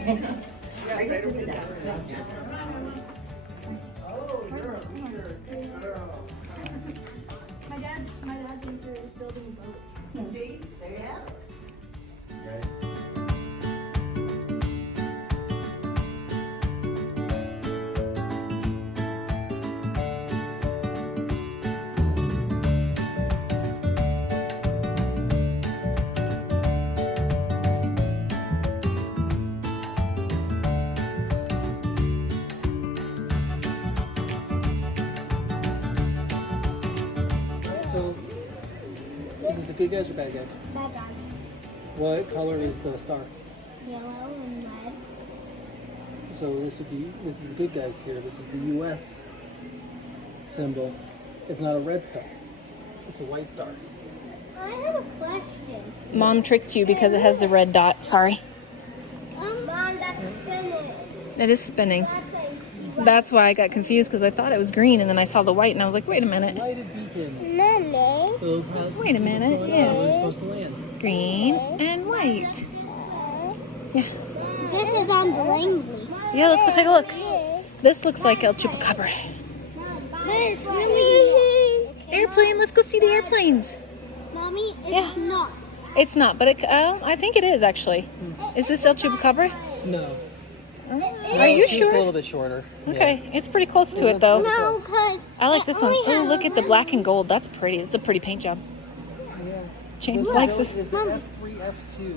My dad's into building a boat. See, there you have it. So, this is the good guys or bad guys? Bad guys. What color is the star? Yellow and red. So this is the good guys here. This is the U.S. symbol. It's not a red star. It's a white star. I have a question. Mom tricked you because it has the red dot. Sorry. Mom, that's spinning. It is spinning. That's That's why I got confused because I thought it was green and then I saw the white and I was like, wait a minute. Lighted beacons. Mommy. So pilots Wait a can see what's minute. going on, where it's supposed to land. Green and white. Yeah. This is on the language. Yeah, let's go take a look. This looks like El Chupacabra. It's really Airplane, let's go see the airplanes. Mommy, it's Yeah. not. It's not, but I think it is actually. Is this El Chupacabra? No. Are you It's a little sure? bit shorter. Okay, it's pretty close to it though. No, because I like this one. Oh, look at the black and gold. That's pretty. It's a pretty paint job. Yeah. James This likes is this. the F3, F2.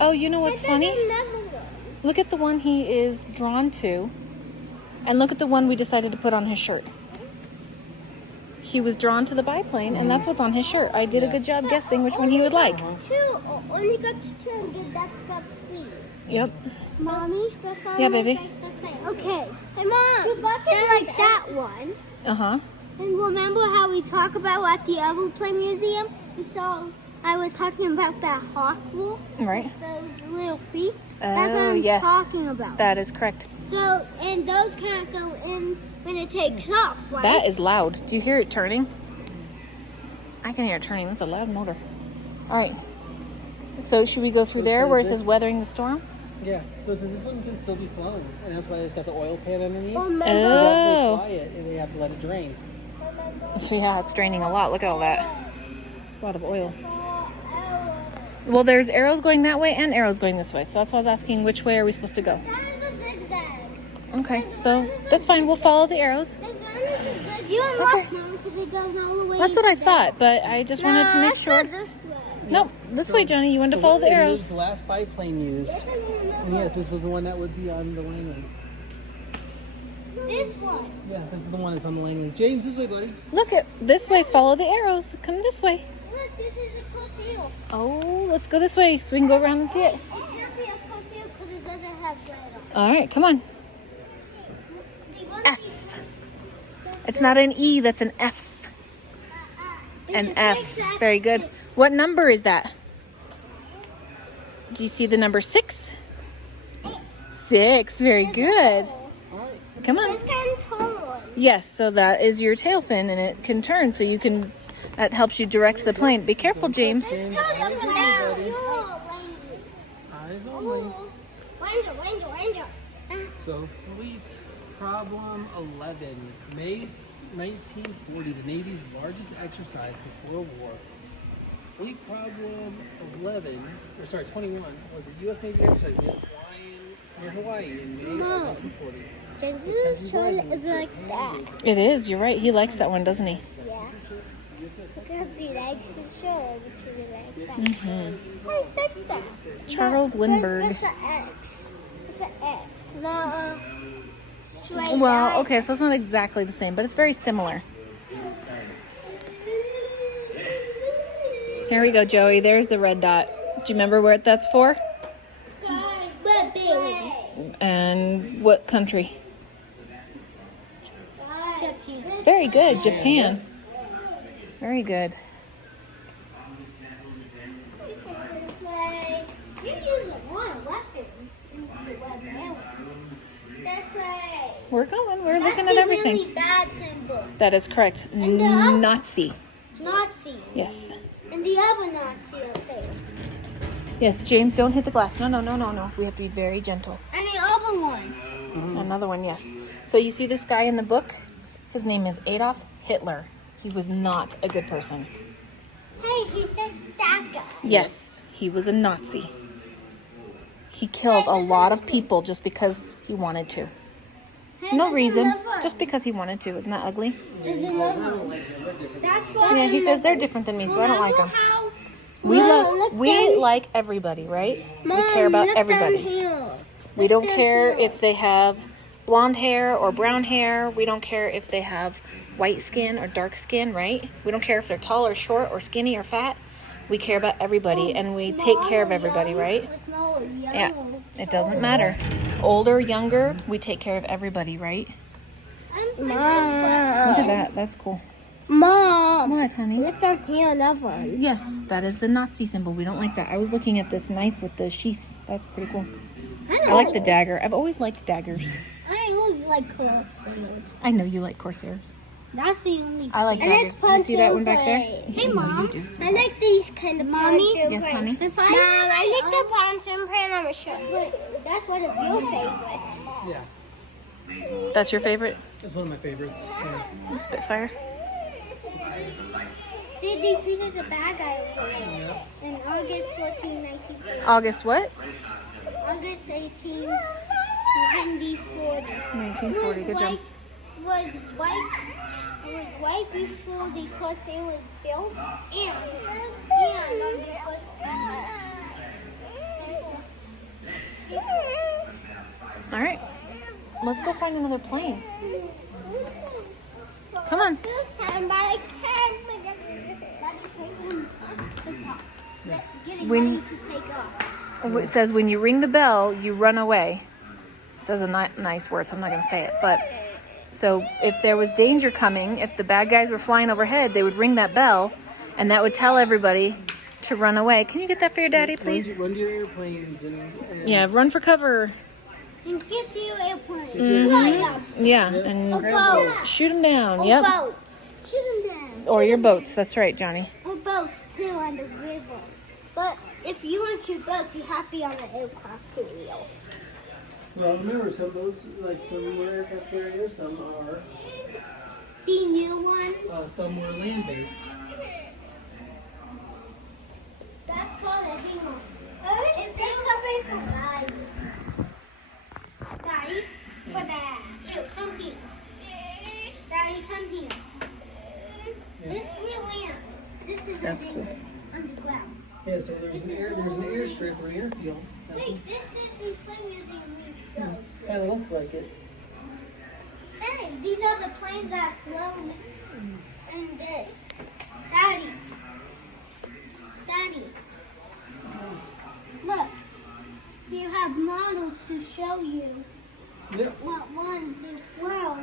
Oh, you know what's funny? Look at the one he is drawn to. And look at the one we decided to put on his shirt. He was drawn to the biplane, and that's what's on his shirt. I did a good job guessing which one he would like. Only got two and get that's got three. Yep. Mommy? Yeah, baby. Okay. Hey, Mom. They're like that one. Uh-huh. And remember how we talk about at the Aeroplane Museum? So I was talking about that hawk rule, Right. those little feet. That's what Oh, I'm yes. talking about. That is correct. So, and those can't go in when it takes off, right? That is loud. Do you hear it turning? I can hear it turning. That's a loud motor. All right. So should we go through So it there says where it says this- wearing the storm? Yeah. So this one can still be flown, and that's why it's got the oil pan underneath. Remember? Because Oh. after they fly it, and they have to let it drain. So yeah, it's draining a lot. Look at all that. A lot of oil. Well, there's arrows going that way and arrows going this way. So that's why I was asking which way are we supposed to go. That is a zigzag. Okay, so that's fine. We'll follow the arrows. This one is a zigzag. You unlock Mom because it goes all the way. That's what I to thought, but I just wanted to make let's sure. go this way. Nope, this way, Johnny. You wanted to follow the And arrows. This is the last biplane used. And yes, this was the one that would be on the Langley. This one. Yeah, this is the one that's on the Langley. James, this way, buddy. Look at this way. Follow the arrows. Come this way. Look, this is a cool field. Oh, let's go this way so we can go around and see it. It can't be a cool field because it doesn't have red on it. All right, come on. Do you want to F. It's not an E. That's an F. An F. Very good. What number is that? Do you see the number 6? 6. Very good. Come on. It's kind of tall. Yes, so that is your tail fin, and it can turn, so you can. That helps you direct the plane. Be careful, James. It goes up and down. You're Eyes only. Ranger. So, fleet problem 11. May 1940, the Navy's largest exercise before war. Fleet problem 21 was a U.S. Navy exercise near Hawaii in May of 1940. This shirt is like that. It is. You're right. He likes that one, doesn't he? Yeah. Because he likes the shirt, which is like that. I said that. Charles Lindbergh. It's an X. It's an X. Not a straight Well, line. okay, so it's not exactly the same, but it's very similar. Here we go, Joey. There's the red dot. Do you remember what that's for? But baby. And what country? Japan. Very good, Japan. Very good. This way. You use a lot of weapons in the weapon. This way. We're going. We're looking That's at the everything. really bad symbol. That is correct. And the- Nazi. Nazi. Yes. And the other Nazi up there. Yes, James, don't hit the glass. No, no, no, no, no. We have to be very gentle. And the other one. Another one, yes. So you see this guy in the book? His name is Adolf Hitler. He was not a good person. Hey, he said that guy. Yes, he was a Nazi. He killed a lot of people just because he wanted to. Hey, No there's reason, another. just because he wanted to. Isn't that ugly? There's another one. That's what Yeah, he says they're different than me, so I don't like them. How... We like everybody, right? We care about everybody. We don't care if they have blonde hair or brown hair. We don't care if they have white skin or dark skin, right? We don't care if they're tall or short or skinny or fat. We care about everybody and we take care of everybody, right? Yeah, it doesn't matter. Older, younger, we take care of everybody, right? Mom. Look at that. That's cool. Mom. What, honey? Look down here, another one. Yes, that is the Nazi symbol. We don't like that. I was looking at this knife with the sheath. That's pretty cool. I like the dagger. I've always liked daggers. I always like Corsairs. I know you like Corsairs. That's the only. I like daggers. You see that one back there? Hey, You Mom. do, so I like these kind of Mommy? Yes, honey? Mom, I like the pontoon print on the shirt. That's one of your favorites. Yeah, That's your favorite? that's one of my favorites. Yeah. Spitfire. They defeated the bad guy in August 14, 1940. August what? August 18, 1940. 1940. Good job. It was white before the Corsair was built, and on the Corsair. All right. Let's go find another plane. Come on. This time, but I can't. Getting When- ready to take off. It says when you ring the bell, you run away. It says a nice word, so I'm not going to say it. But so if there was danger coming, if the bad guys were flying overhead, they would ring that bell, and that would tell everybody to run away. Can you get that for your daddy, please? Run to your airplanes and Yeah, run for cover. And get to your airplane. Mm-hmm. Yeah, and Boat. shoot them down. Or Yep. boats. Shoot them down. Or your boats. That's right, Johnny. Or boats too on the river. But if you want your boats, you have to be on the aircraft wheel. well, remember some boats, like some were aircraft carriers, some are The new ones. some were land based. That's called a hangar. If this company's called Daddy, for that. You come here. Daddy, come here. This real land. This is That's a cool. hangar underground. Yeah, so there's an airstrip or an airfield. Wait, this is the plane museum we built. Kind of looks like it. Daddy, these are the planes that have flown in this. Daddy. Daddy. Look. You have models to show you Yep. what ones they fly.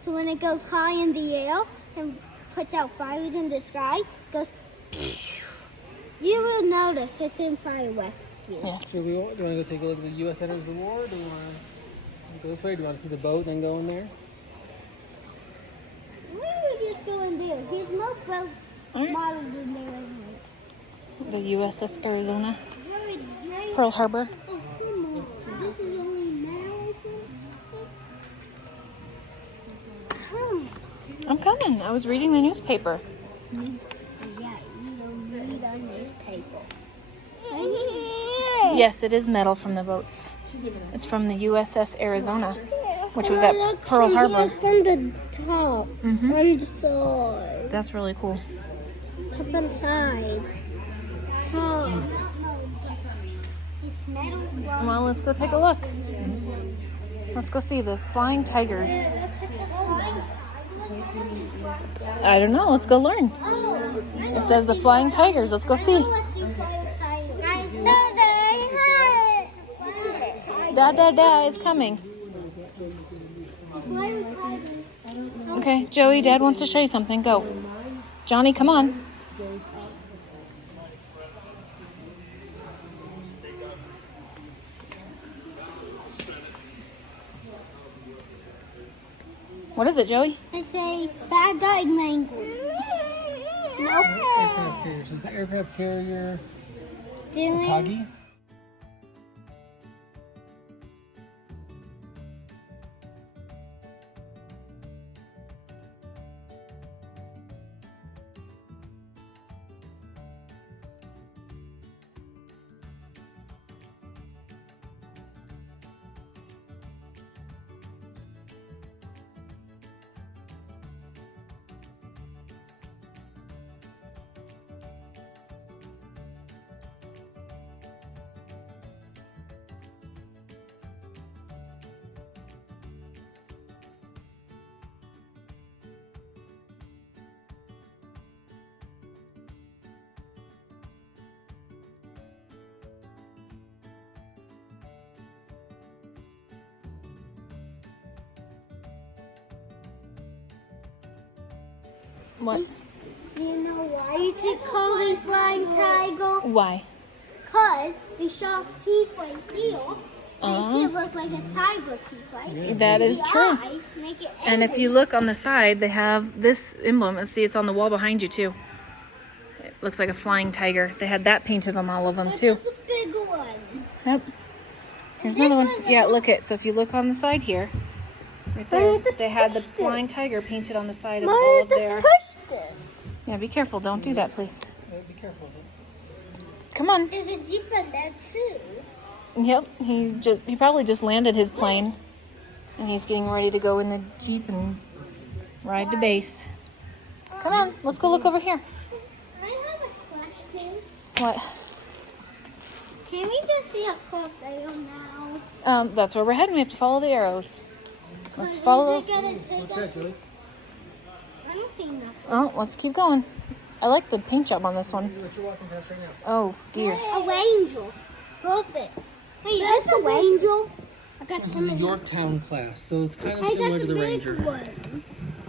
So when it goes high in the air and puts out fires in the sky, goes. You will notice it's in Fire Rescue. Yes. So do you want to go take a look at the U.S. enters the war? Do you want to go this way? Do you want to see the boat and then go in there? We would just go in there. There's most boats All right. modeled in there. Isn't it? The USS Arizona, Very nice. Pearl Harbor. Oh, come on. This is only now, I think. Come. I'm coming. I was reading the newspaper. Yeah, you don't read a newspaper. Yes, it is metal from the boats. It's from the USS Arizona, which was at Pearl Harbor. It's from the top. Mhm. On the side. That's really cool. Top and side. Top. It's metal from... Well, let's go take a look. Let's go see the Flying Tigers. I don't know. Let's go learn. It says the Flying Tigers. Let's go see. Da is coming. Okay, Joey, Dad wants to show you something. Go. Johnny, come on. What is it, Joey? It's a bad guy language. Nope. Aircraft carrier. So it's the aircraft carrier doing. Akagi? What? You know why it's called a flying tiger? Why? Because the shark's teeth right here makes it look like a tiger tooth, right? That is The true. eyes make it And if you look on the side, they have this emblem. Let's see, it's on the wall behind you too. It looks like a flying tiger. They had that painted on all of them too. It's a big one. Yep. Here's This another one. one- Yeah, look it. So if you look on the side here, right there, they had the flying tiger painted on the side of all Mommy, of just their. pushed it. Yeah, be careful. Don't do that, please. Yeah, be careful. Come on. There's a jeep in there too. Yep. He probably just landed his plane, and he's getting ready to go in the jeep and ride to base. Come on. Let's go look over here. I have a question. What? Can we just see a for sale now? That's where we're heading. We have to follow the arrows. Let's Is follow. it gonna take What's us? that, Joey? I don't see nothing. Oh, let's keep going. I like the paint job on this one. What you're walking past right now? Oh dear. A ranger. Perfect. Hey, that's a ranger. I got This is some a of Yorktown class, so it's kind of I similar got to the the big Ranger. one.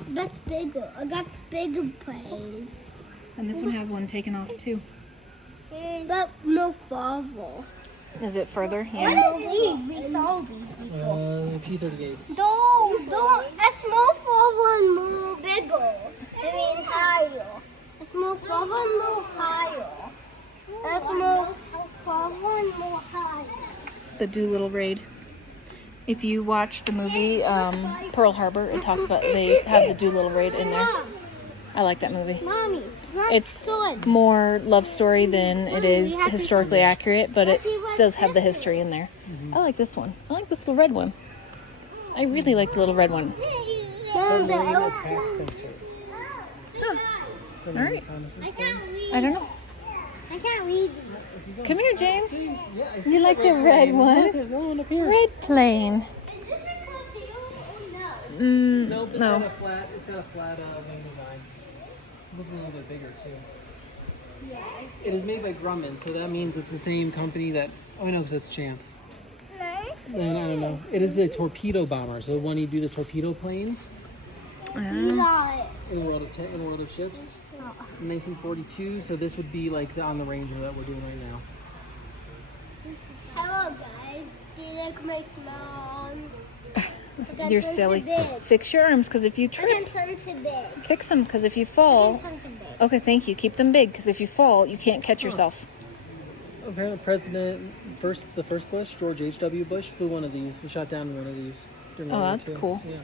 That's bigger. I got bigger planes. And this one has one taken off too. But more farther. Is it further? What Yeah. are these? We saw these before. P-38s. Don't. That's more farther and more bigger. I mean higher. It's more farther and more higher. That's more farther and more higher. The Doolittle raid. If you watch the movie Pearl Harbor, it talks about they have the Doolittle raid in there. Mom, I like that movie. Mommy, that's It's good. more love story than it is historically accurate, but it does have the history in there. I like this one. I like this little red one. I really like the little red one. Submarine attack sensor. All right. I can't read. I don't know. I can't read. Come here, James. Yeah, I see You that like the red plane. one? Look, there's another one up here. Red plane. Is this a conceal or no? Nope, it's No. got a flat wing design. It looks a little bit bigger too. Yeah. It is made by Grumman, so that means it's the same company that. Oh no, because that's Chance. No, I don't know. It is a torpedo bomber, so when you do the torpedo planes Not. in the world of ships, in 1942. So this would be like on the Ranger that we're doing right now. Hello guys. Do you like my small arms? I got You're turned silly. to big. Fix your arms, because if you I trip, can turn to big. fix them, because if you I fall. can turn to big. Okay, thank you. Keep them big, because if you fall, you can't catch yourself. Apparently, the first Bush, George H.W. Bush, flew one of these. We shot down one of these. during World War that's II. cool. Yeah.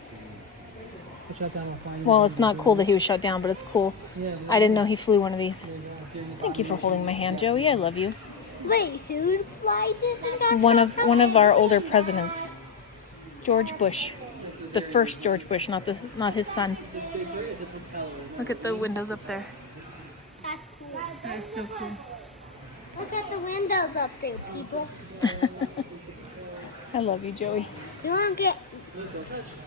We shot down one flying. Well, it's not cool that he was shut down, but it's cool. Yeah. I didn't know he flew one of these. Thank you for holding my hand, Joey. I love you. Wait, who fly this? And got One of our older presidents, George Bush, the first George Bush, not his son. Look at the windows up there. That's cool. That's so cool. Look at the windows up there, people. I love you, Joey. You want to get...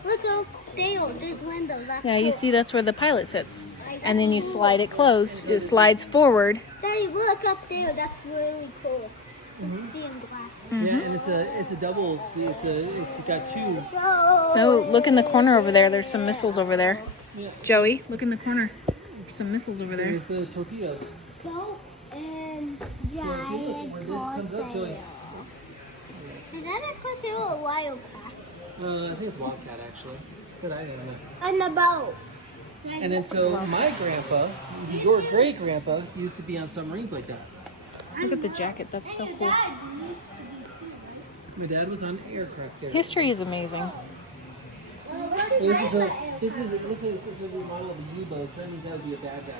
Look up there. There's windows. That's Yeah, you cool. see that's where the pilot sits, and then you slide it closed. It slides forward. Daddy, look up there. That's really cool. It's seeing glass. Yeah, and it's a double. See, it's got two. Oh, look in the corner over there. There's some missiles over there. Yeah. Joey, look in the corner. There's some missiles over there. There's the torpedoes. Go and So giant where this comes up, Joey. Is that a pussy or a wildcat? I think it's Wildcat actually, but I don't know. On the boat. And then so my grandpa, your great grandpa, used to be on submarines like that. Look at the jacket. That's so cool. My dad was on an aircraft carrier. History is amazing. This is a model of a U-boat. So that means that would be a bad guy.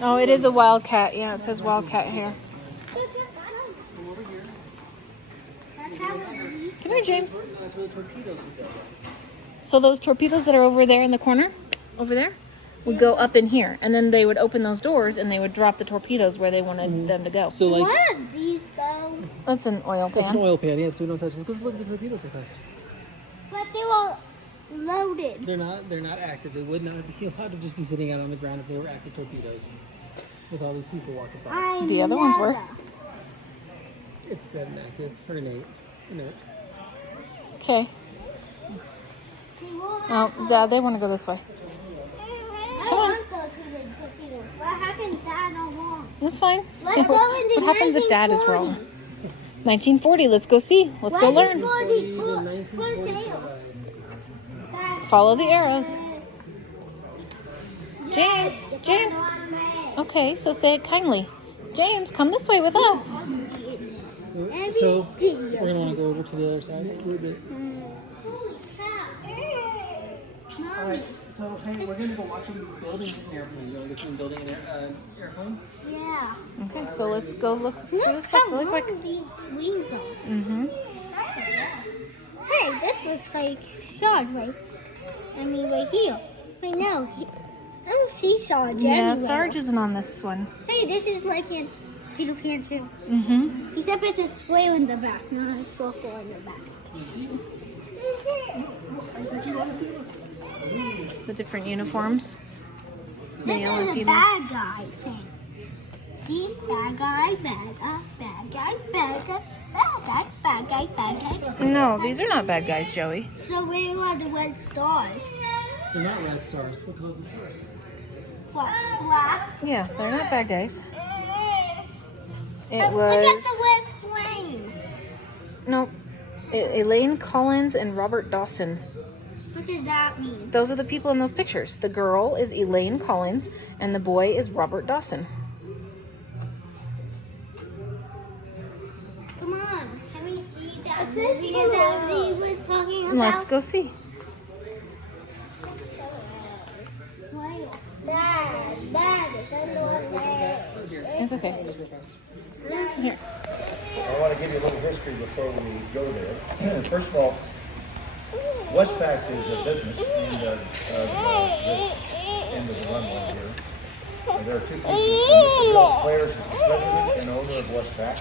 Oh, it is a Wildcat. Yeah, it says Wildcat here. Come over here. Come here, James. That's where the torpedoes would go. So those torpedoes that are over there in the corner, over there, would go up in here, and then they would open those doors and they would drop the torpedoes where they wanted them to go. So like, Where did these go? That's an oil that's an pan. oil pan. Yeah, so we don't touch this. Let's look at the torpedoes with us. But they were loaded. They're not active. They would not be allowed to just be sitting out on the ground if they were active torpedoes. With all these people walking by. The other ones were. It's inactive. Or innate. Okay. Oh, Dad, they want to go this way. Come on. What happens, Dad? No wrong. That's fine. Let's go into What happens if Dad is 1940? wrong? 1940. Let's go see. Let's go learn. 1940. Follow the arrows. James. Okay, so say it kindly. James, come this way with us. So we're gonna want to go over to the other side a little bit. All right. So hey, we're gonna go watch them building an airplane. You want to get them building an airplane? Yeah. Okay, so let's go look through Look this stuff how really quick. long these wings are. Mm-hmm. Hey, this looks like Sarge, right? I mean, right here. Wait, no. I don't see Sarge Yeah, anywhere. Sarge isn't on this one. Hey, this is like in Peter Pan too. Mm-hmm. Except it's a square in the back, not a circle in the back. The different uniforms. This Male and is a female. bad guy thing. See? Bad guy, bad guy, bad guy, bad guy, bad guy, bad guy, bad guy. No, these are not bad guys, Joey. So where are the red stars? They're not red stars. What color are the stars? What? Black? Yeah, they're not bad guys. It Look at was the red flame. no, Elaine Collins and Robert Dawson. What does that mean? Those are the people in those pictures. The girl is Elaine Collins, and the boy is Robert Dawson. Come on, can we see that movie that he was talking about? Let's go see. It's okay. Here. I want to give you a little history before we go there. First of all, Westpac is a business and this end of the runway here. There are two pieces. Mr. Bill Clares is the president and owner of Westpac.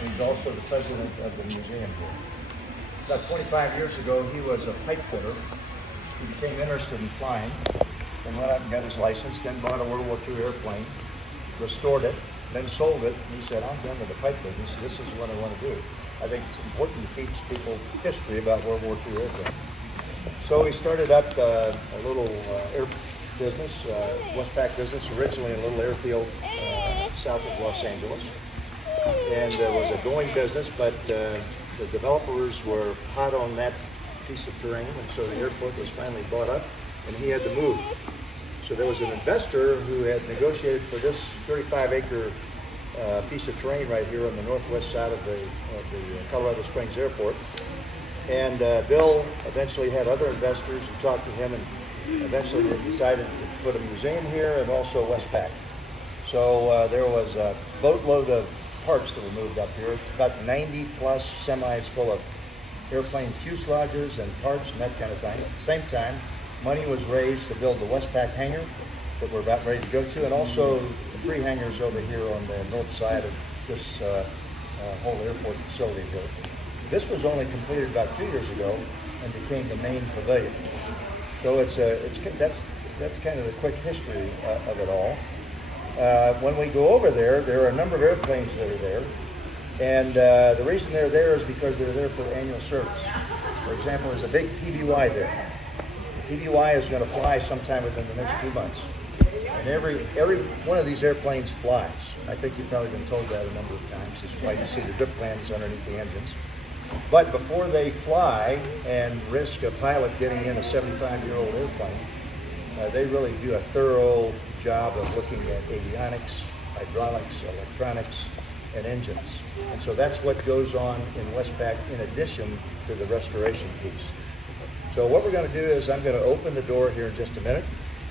And he's also the president of the museum here. About 25 years ago, he was a pipe fitter. He became interested in flying and went out and got his license, then bought a World War II airplane, restored it, then sold it. And he said, I'm done with the pipe business. This is what I want to do. I think it's important to teach people history about World War II aircraft. So he started up a little air business, Westpac business, originally a little airfield south of Los Angeles. And it was a going business, but the developers were hot on that piece of terrain, and so the airport was finally bought up, and he had to move. So there was an investor who had negotiated for this 35-acre piece of terrain right here on the northwest side of the Colorado Springs Airport. And Bill eventually had other investors who talked to him, and eventually they decided to put a museum here and also Westpac. So there was a boatload of parts that were moved up here. It's about 90 plus semis full of airplane fuselages and parts and that kind of thing. At the same time, money was raised to build the Westpac hangar that we're about ready to go to, and also the 3 hangars over here on the north side of this whole airport facility here. This was only completed about 2 years ago and became the main pavilion. So that's kind of the quick history of it all. When we go over there, there are a number of airplanes that are there, and the reason they're there is because they're there for annual service. For example, there's a big PBY there. The PBY is going to fly sometime within the next 2 months, and every one of these airplanes flies. I think you've probably been told that a number of times. It's why you see the drip plans underneath the engines. But before they fly and risk a pilot getting in a 75-year-old airplane, they really do a thorough job of looking at avionics, hydraulics, electronics, and engines. And so that's what goes on in Westpac in addition to the restoration piece. So what we're going to do is I'm going to open the door here in just a minute,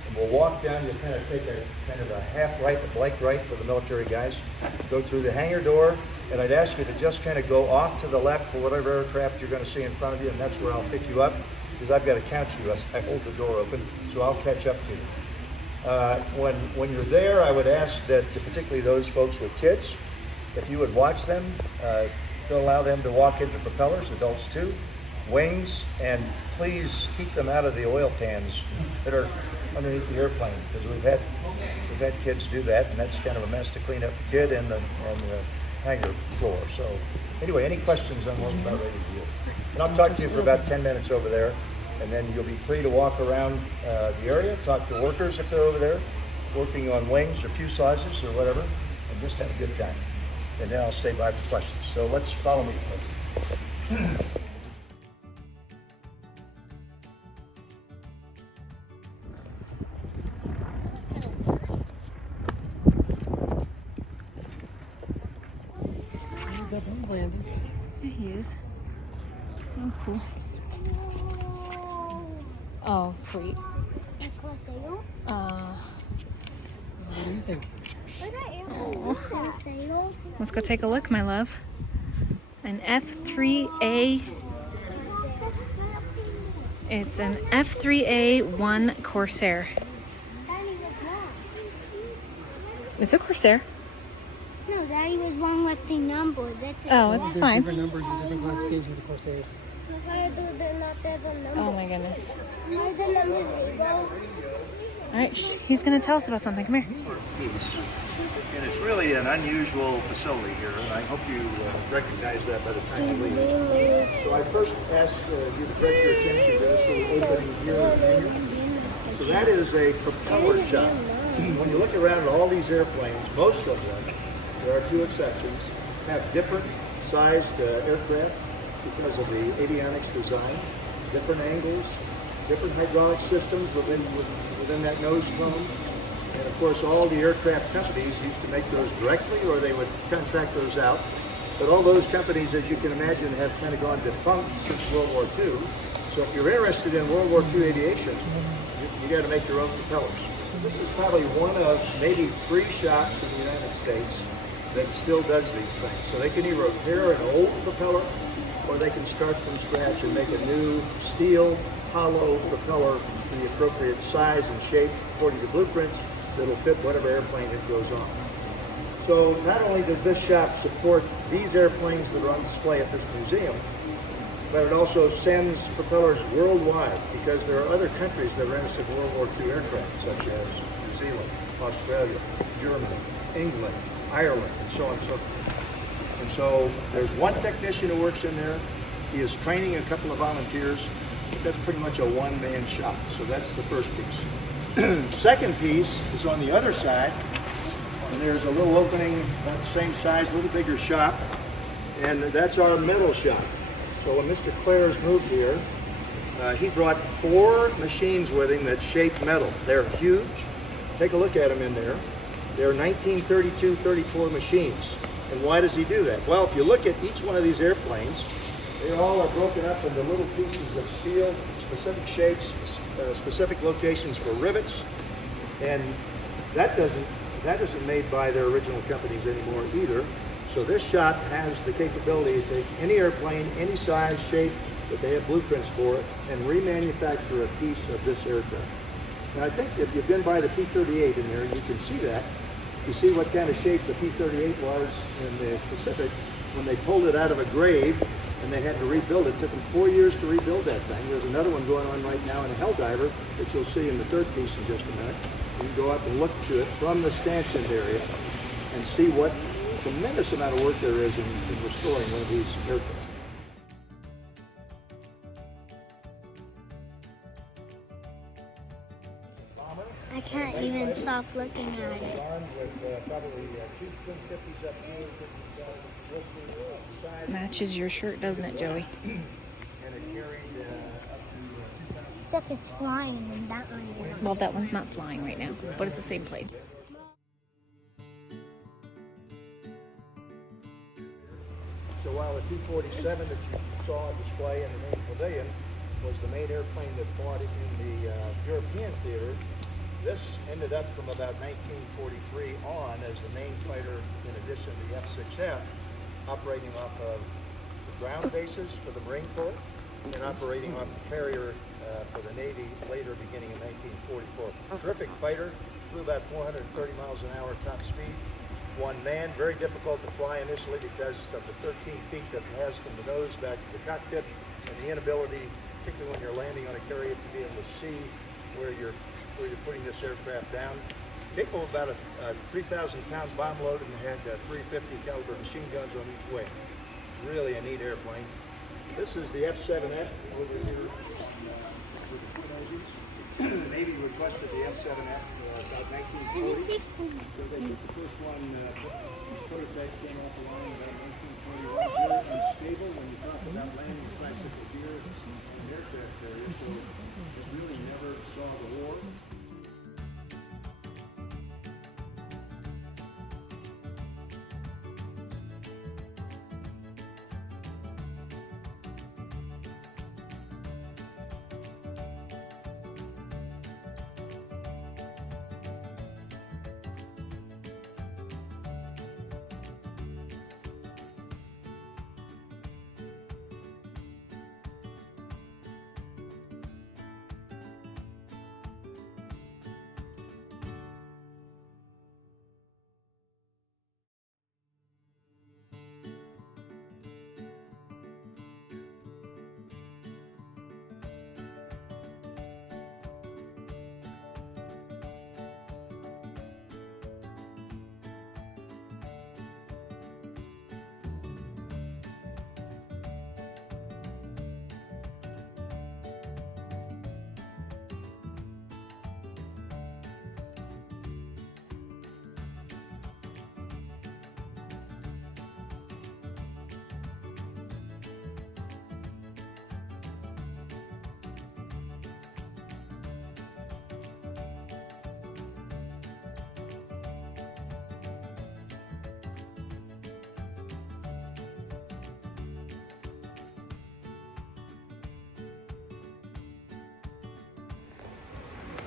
and we'll walk down. You'll kind of take a kind of a half right, a blank right for the military guys. Go through the hangar door, and I'd ask you to just kind of go off to the left for whatever aircraft you're going to see in front of you, and that's where I'll pick you up, because I've got to count you as I hold the door open, so I'll catch up to you. When you're there, I would ask that, particularly those folks with kids, if you would watch them, don't allow them to walk into propellers, adults too, wings, and please keep them out of the oil pans that are underneath the airplane, because we've had kids do that, and that's kind of a mess to clean up the kid and the hangar floor. So anyway, any questions on what we're about ready to do? And I'll talk to you for about 10 minutes over there, and then you'll be free to walk around the area, talk to workers if they're over there, working on wings or fuselages or whatever, and just have a good time. And then I'll stay by for questions. So let's follow me. Landing. There he is. That was cool. Oh, sweet. What do you think? Let's go take a look, my love. An F3A. It's an F3A-1 Corsair. It's a Corsair. No, Daddy was wrong with the numbers. That's it. Oh, it's There's fine. different numbers and different classifications of Corsairs. Why do they not have a number? Oh my goodness. Why the number 0? All right, he's going to tell us about something. Come here. Piece. And it's really an unusual facility here, and I hope you recognize that by the time you leave. So I first asked you to direct your attention to this little opening here in the hangar. So that is a propeller shop. When you look around at all these airplanes, most of them, there are a few exceptions, have different sized aircraft because of the avionics design, different angles, different hydraulic systems within that nose cone. And of course, all the aircraft companies used to make those directly, or they would contract those out. But all those companies, as you can imagine, have kind of gone defunct since World War II. So if you're interested in World War II aviation, you got to make your own propellers. This is probably one of maybe 3 shops in the United States that still does these things. So they can either repair an old propeller, or they can start from scratch and make a new steel, hollow propeller in the appropriate size and shape according to blueprints that'll fit whatever airplane it goes on. So not only does this shop support these airplanes that are on display at this museum, but it also sends propellers worldwide, because there are other countries that are interested in World War II aircraft, such as New Zealand, Australia, Germany, England, Ireland, and so on and so forth. And so there's one technician who works in there. He is training a couple of volunteers, but that's pretty much a one-man shop. So that's the first piece. Second piece is on the other side, and there's a little opening about the same size, a little bigger shop, and that's our metal shop. So when Mr. Clares moved here, he brought 4 machines with him that shape metal. They're huge. Take a look at them in there. They're 1932-34 machines. And why does he do that? Well, if you look at each one of these airplanes, they all are broken up into little pieces of steel, specific shapes, specific locations for rivets, and that isn't made by their original companies anymore either. So this shop has the capability to take any airplane, any size, shape that they have blueprints for, and remanufacture a piece of this aircraft. And I think if you've been by the P-38 in there, you can see that. You see what kind of shape the P-38 was in the Pacific when they pulled it out of a grave and they had to rebuild it. It took them 4 years to rebuild that thing. There's another one going on right now in a Helldiver that you'll see in the third piece in just a minute. You can go up and look to it from the stanchion area and see what tremendous amount of work there is in restoring one of these aircraft. I can't even stop looking at it. Matches your shirt, doesn't it, Joey? Except it's flying and that one is. Well, that one's not flying right now, but it's the same plane. So while the P-47 that you saw on display in the main pavilion was the main airplane that fought in the European theater, this ended up from about 1943 on as the main fighter in addition to the F-6F, operating off of the ground bases for the Marine Corps and operating off the carrier for the Navy later beginning in 1944. Terrific fighter, flew about 430 miles an hour top speed. One man, very difficult to fly initially because of the 13 feet that it has from the nose back to the cockpit and the inability, particularly when you're landing on a carrier, to be able to see where you're putting this aircraft down. Capable of about a 3,000-pound bomb load and had 350 caliber machine guns on each wing. Really a neat airplane. This is the F-7F over here. The Navy requested the F-7F about 1940. So they took the first one, prototype came off the line about 1941. Very unstable when you talk about landing classical gear in aircraft carriers, so it really never saw the war.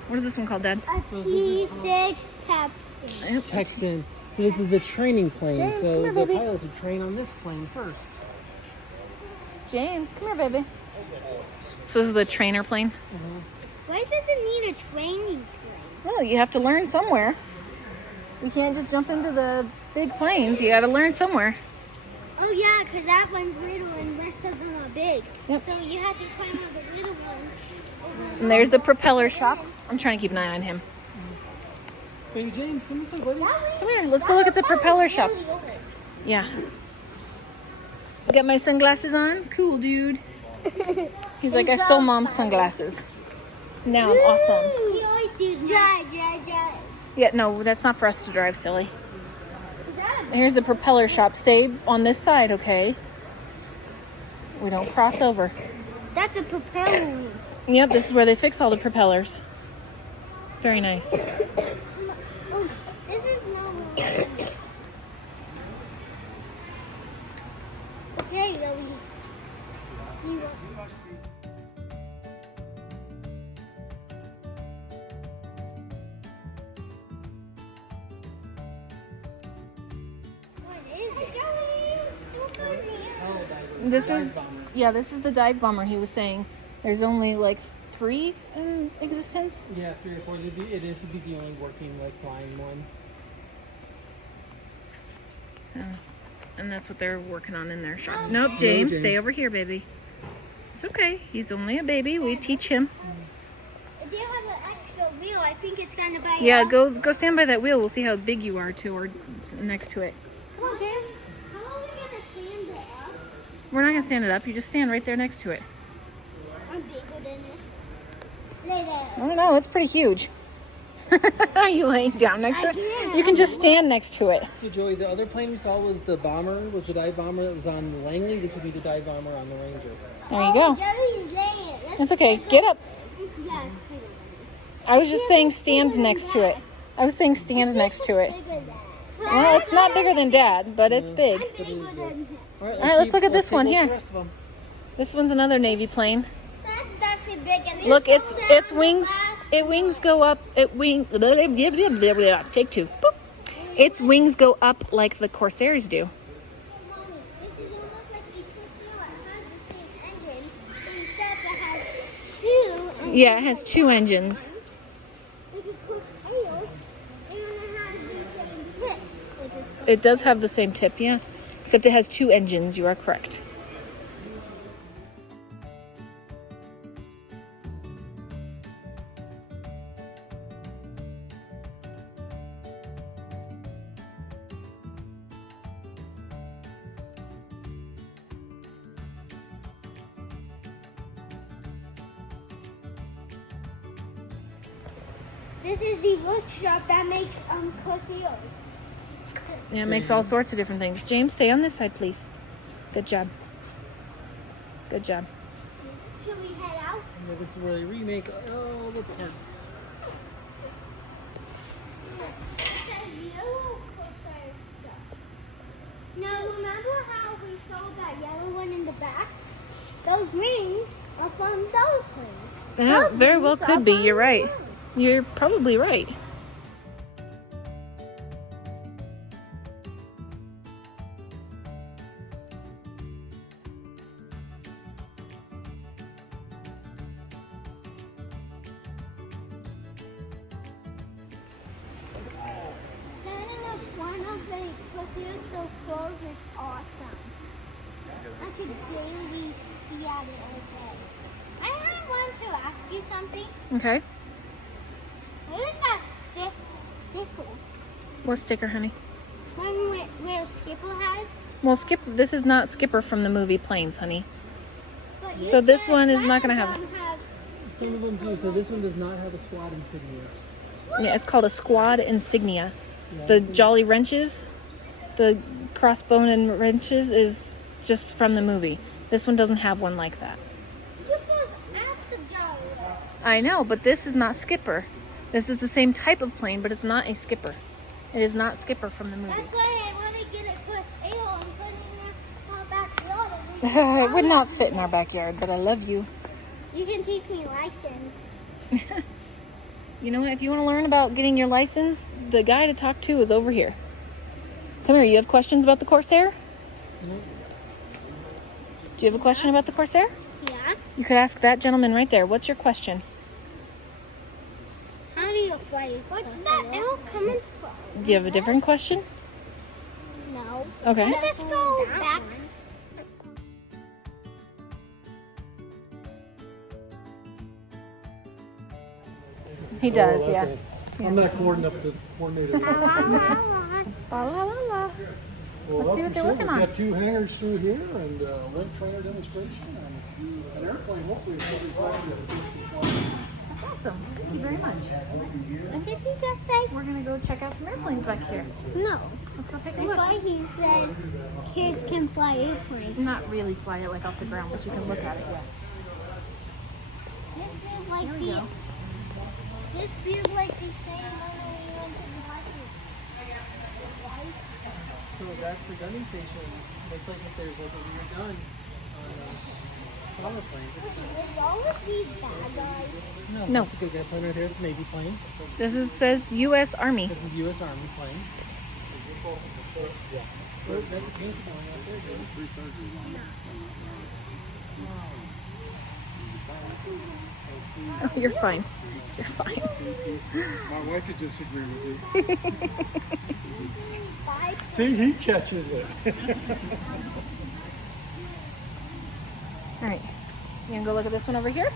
What is this one called, Dad? A P6 Texan. Texan. So this is the training plane. James, so come here, the baby. pilots would train on this plane first. James, come here, baby. So this is the trainer plane? Why does it need a training plane? Well, you have to learn somewhere. You can't just jump into the big planes. You got to learn somewhere. Oh yeah, because that one's little and the rest of them are big. Yep. So you have to climb on the little one. And there's the propeller shop. I'm trying to keep an eye on him. Baby James, come this way, buddy. Come here, let's go look at the propeller shop. Yeah. Got my sunglasses on? Cool, dude. He's like, I stole Mom's sunglasses. Now I'm awesome. We always do drive. Yeah, no, that's not for us to drive, silly. Is that a Here's the propeller shop. Stay on this side, okay? We don't cross over. That's a propeller wing. Yep, this is where they fix all the propellers. Very nice. Oh, this is no. Okay, Zoe. You What is it, Zoe? Don't go there. This is, yeah, this is the dive bomber he was saying. There's only like 3 in existence. Yeah, 3 or 4. It would be the only working, like, flying one. So, and that's what they're working on in their shop. Nope, James, stay James. over here, baby. It's okay. He's only a baby. We teach him. If you have an extra wheel, I think it's gonna buy. Yeah, go stand by that wheel. We'll see how big you are too, or next to it. Come on, James. How are we gonna stand it up? We're not gonna stand it up. You just stand right there next to it. I'm bigger than it. Lay there. I don't know. It's pretty huge. Are you laying down next to it? can't. You can just stand next to it. So, Joey, the other plane we saw was the dive bomber that was on the Langley. This would be the dive bomber on the Ranger. There you go. Joey's laying. That's okay. Get up. Yeah, it's bigger. I was just saying stand next to it. I was saying stand next to it. Bigger than that. Well, it's not bigger than Dad, but it's big. I'm bigger than him. All right, let's look at this one take a look at here. the rest of them. This one's another Navy plane. That's a big and Look, it's its wings. Its wings go up. Take two. Boop. Its wings go up like the Corsairs do. This is almost like the Torpedo. It has the same engine, except it has two engines. Yeah, it has two engines. Because Torpedo, it only has the same tip. It does have the same tip, yeah. Except it has two engines. You are correct. This is the workshop that makes Torpedoes. Yeah, it makes all sorts of different things. James, stay on this side, please. Good job. Good job. Should we head out? Yeah, this is where they remake all the parts. It says yellow Corsair stuff. Now, remember how we saw that yellow one in the back? Those rings are from those rings. Yeah, Those very well rings are could be. from You're right. those. You're probably right. Standing in front of the Corsair so close, it's awesome. I could daily see at it all day. I want to ask you something. Okay. Where's that sticker? What sticker, honey? Where Skipper has? Well, this is not Skipper from the movie Planes, honey. But you So this said one is not some gonna of have them Some of them do. So this one does not have a squad insignia. Yeah, it's called a squad insignia. The Jolly Wrenches, the crossbone and wrenches is just from the movie. This one doesn't have one like that. Skipper's at the Jolly. I know, but this is not Skipper. This is the same type of plane, but it's not a Skipper. It is not Skipper from the movie. That's why I want to get a quick ale and put it in our backyard. It would not fit in our backyard, but I love you. You can teach me license. You know what? If you want to learn about getting your license, the guy to talk to is over here. Come here. You have questions about the Corsair? Do you have a question about the Corsair? Yeah. You could ask that gentleman right there. What's your question? How do you play? What's that L coming from? Do you have a different question? No. Okay. Let's go back. He does, yeah. I'm not coordinated enough to coordinate it. La la la la. Well, Let's see what they're working on. We've got 2 hangars through here and wind trainer demonstration and an airplane. Hopefully, it's going to be flying. That's awesome. Thank you very much. What did he just say? We're going to go check out some airplanes back here. No. Let's go take a I look. thought he said kids can fly airplanes. Not really fly it like off the ground, but you can look at it, yes. This feels like There we go. This feels like the same when we went to the market. So that's the gunning station. Looks like if there's like a rear gun on a bomber plane. Is all of these bad guys? No. That's a good gun plane right there. It's a Navy plane. So This says U.S. Army. this is U.S. Army plane. Yeah. So that's a fancy plane out there, dude. Oh, you're fine. You're fine. My wife would disagree with you. Bye. See, he catches it. All right. You gonna go look at this one over here?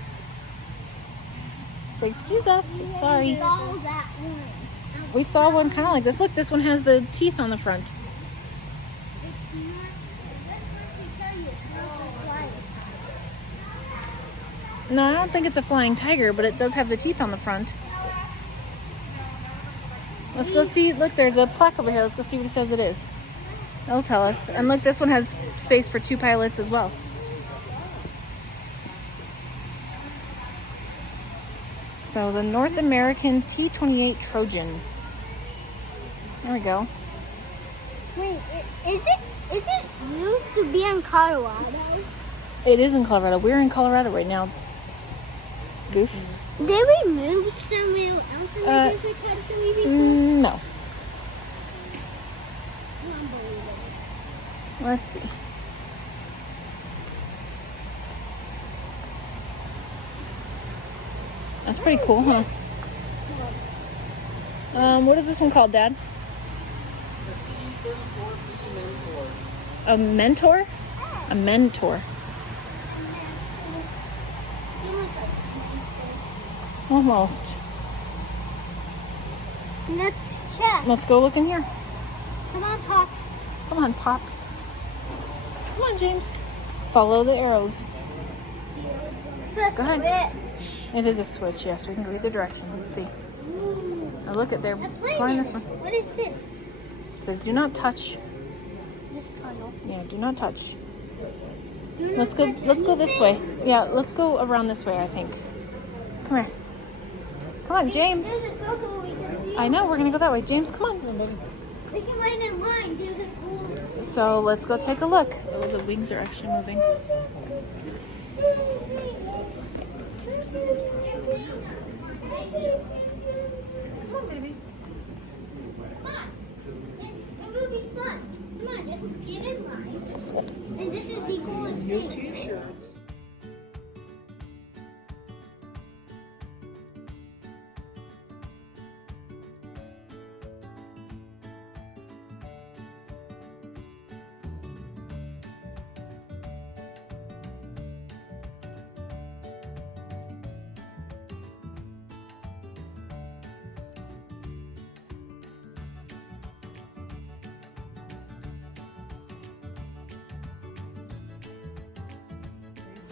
So excuse us. Sorry. Saw that one. We saw one kind of like this. Look, this one has the teeth on the front. It's not. That's what they tell you. It's not a flight. No, I don't think it's a flying tiger, but it does have the teeth on the front. Let's go see. Look, there's a plaque over here. Let's go see what it says it is. It'll tell us. And look, this one has space for 2 pilots as well. So the North American T-28 Trojan. There we go. Wait, is it used to be in Colorado? It is in Colorado. We're in Colorado right now. Goof. Did we move somewhere else in a different country before? No. Unbelievable. Let's see. That's pretty cool, huh? What is this one called, Dad? The T-34B Mentor. A mentor? A mentor. Almost. Let's check. Let's go look in here. Come on, Pops. Come on, Pops. Come on, James. Follow the arrows. It's a Go ahead. switch. It is a switch, yes. We can read the direction. Let's see. Ooh. Now look at there. A Flying this plane. one. What is this? It says do not touch. This tunnel. Yeah, do not touch. Do not Let's go touch this way. anything. Yeah, let's go around this way, I think. Come here. Come on, James. There's a circle we can see. I know, we're gonna go that way. James, come on. We can wait in line. There's a cool. So let's go take a look. Oh, the wings are actually moving. Come on, baby. Come on. It will be fun. Come on, just get in line. And this is the coolest thing. T-shirts.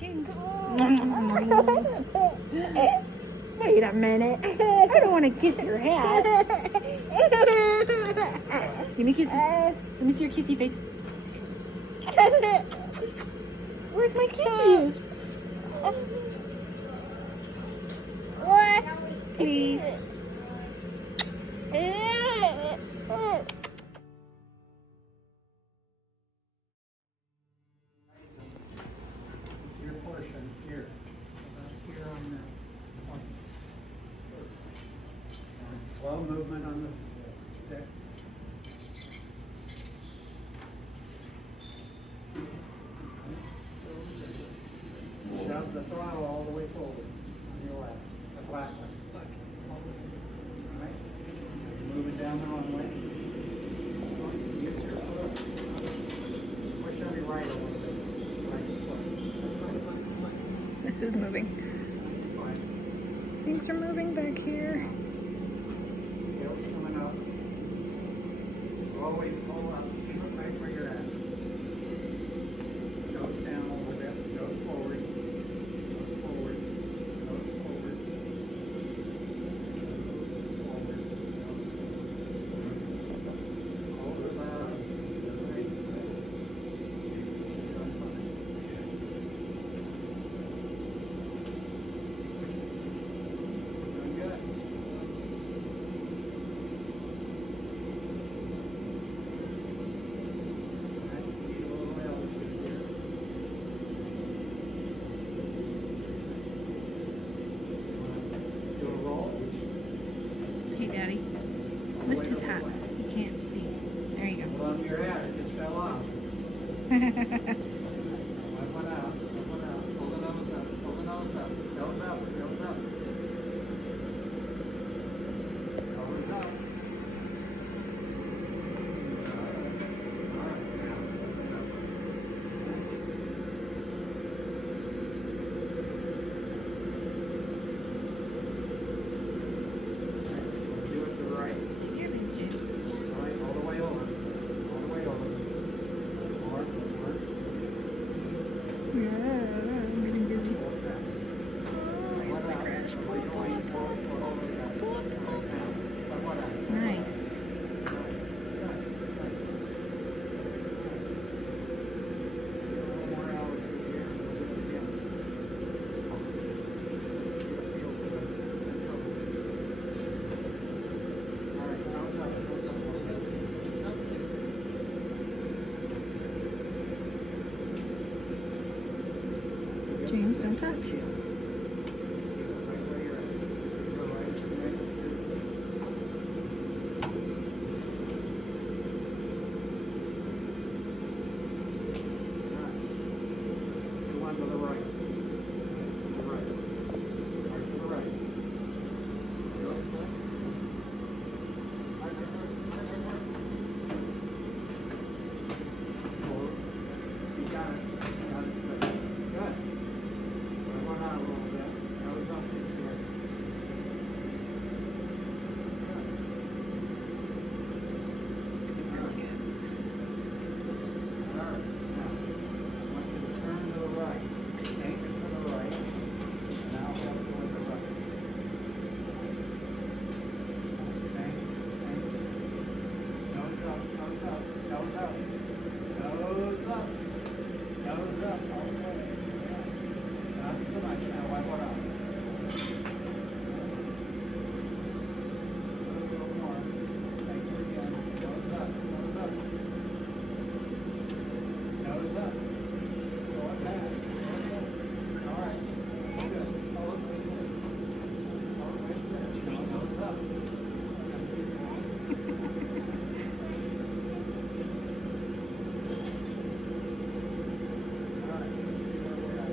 James. Wait a minute. I don't want to kiss your hat. Give me kisses. Let me see your kissy face. Where's my kisses? What? Please. Your portion here. Here on the point. Slow movement on the stick. Shove the throttle all the way forward on your left, the black one. All right? Moving down the runway. Use your foot. Push on your right a little bit. Right foot. This is moving. Things are moving back here. Tail's coming up. Slowly pull up. Keep it right where you're at. Nose down a little bit. Nose forward. Nose forward. Nose forward. Nose forward. Hold the bar. Right. Doing good. Right, need a little altitude here. Do a roll. Hey, Daddy. Lift his hat. He can't see. There you Hold on to your hat, it just fell off. go. Let one out, let one out. Pull the nose up, pull the nose up. Nose up, nose up. Nose up. All right, now. Do it to the right. Right, all the way over. All the way over. More, more. touch you. Right where you're at. Go right as you make it to. Alright. The one to the right. To the right. Right to the right. What's left? You got it. You got it. Good. Good. One out a little bit. Nose up into here. Alright. Now, I want you to turn to the right. Anchor to the right. Now have to go to the right. Bang, bang. Nose up, nose up, nose up. Nose up. Nose up. Okay. Yeah. Not so much now. Wipe it out. A little more. Anchor again. Nose up. Nose up. Nose up. Go up back. All right. Good. All the way good. All the way good. Now nose up. All right. Let's see where we're at.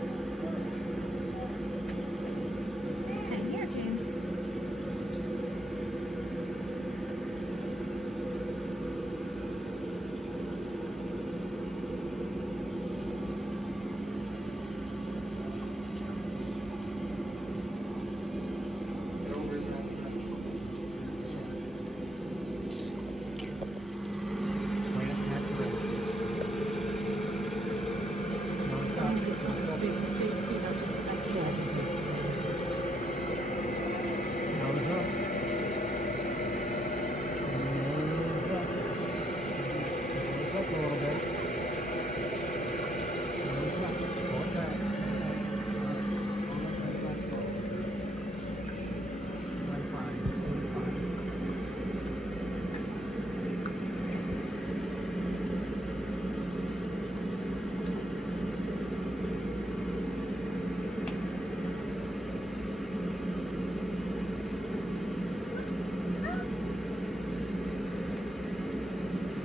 Here, James. Get over in that direction. Right in that direction. Nose up. Nose up. Yeah, I can see. Nose up. Nose up. Nose up a little bit. Nose up. Go back. Doing fine. Doing fine.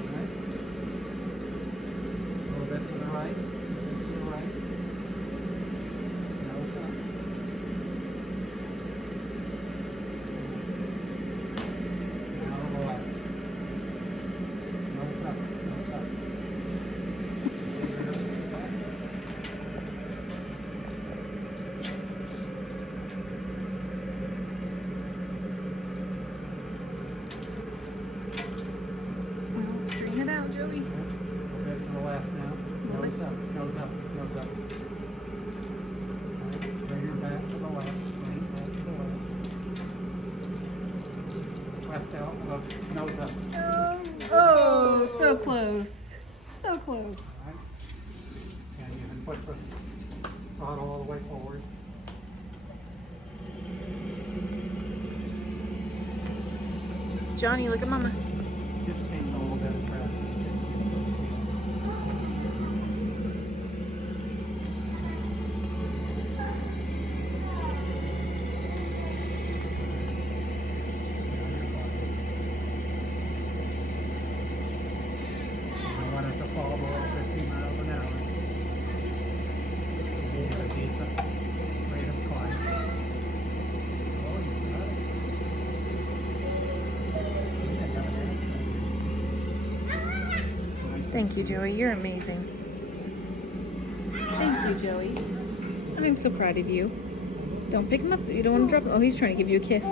Right. A little bit to the right. A little bit to the right. Nose up. Now to the left. Nose up. Nose up. Well, straighten it out, Joey. A little bit to the left now. Nose up. Nose up. Nose up. Right. Bring your back to the left. Bring it back to the left. Left out. Look. Nose up. Oh, so close. So close. Right. And you can put the throttle all the way forward. Johnny, look at Mama. Just takes a little bit of practice. I want it to fall below 50 miles an hour. So we'll get a decent rate of climb. Oh, you see that? Yeah, got it in. Nice. Thank you, Joey. You're amazing. Thank you, Joey. I'm so proud of you. Don't pick him up. You don't want to drop him. Oh, he's trying to give you a kiss.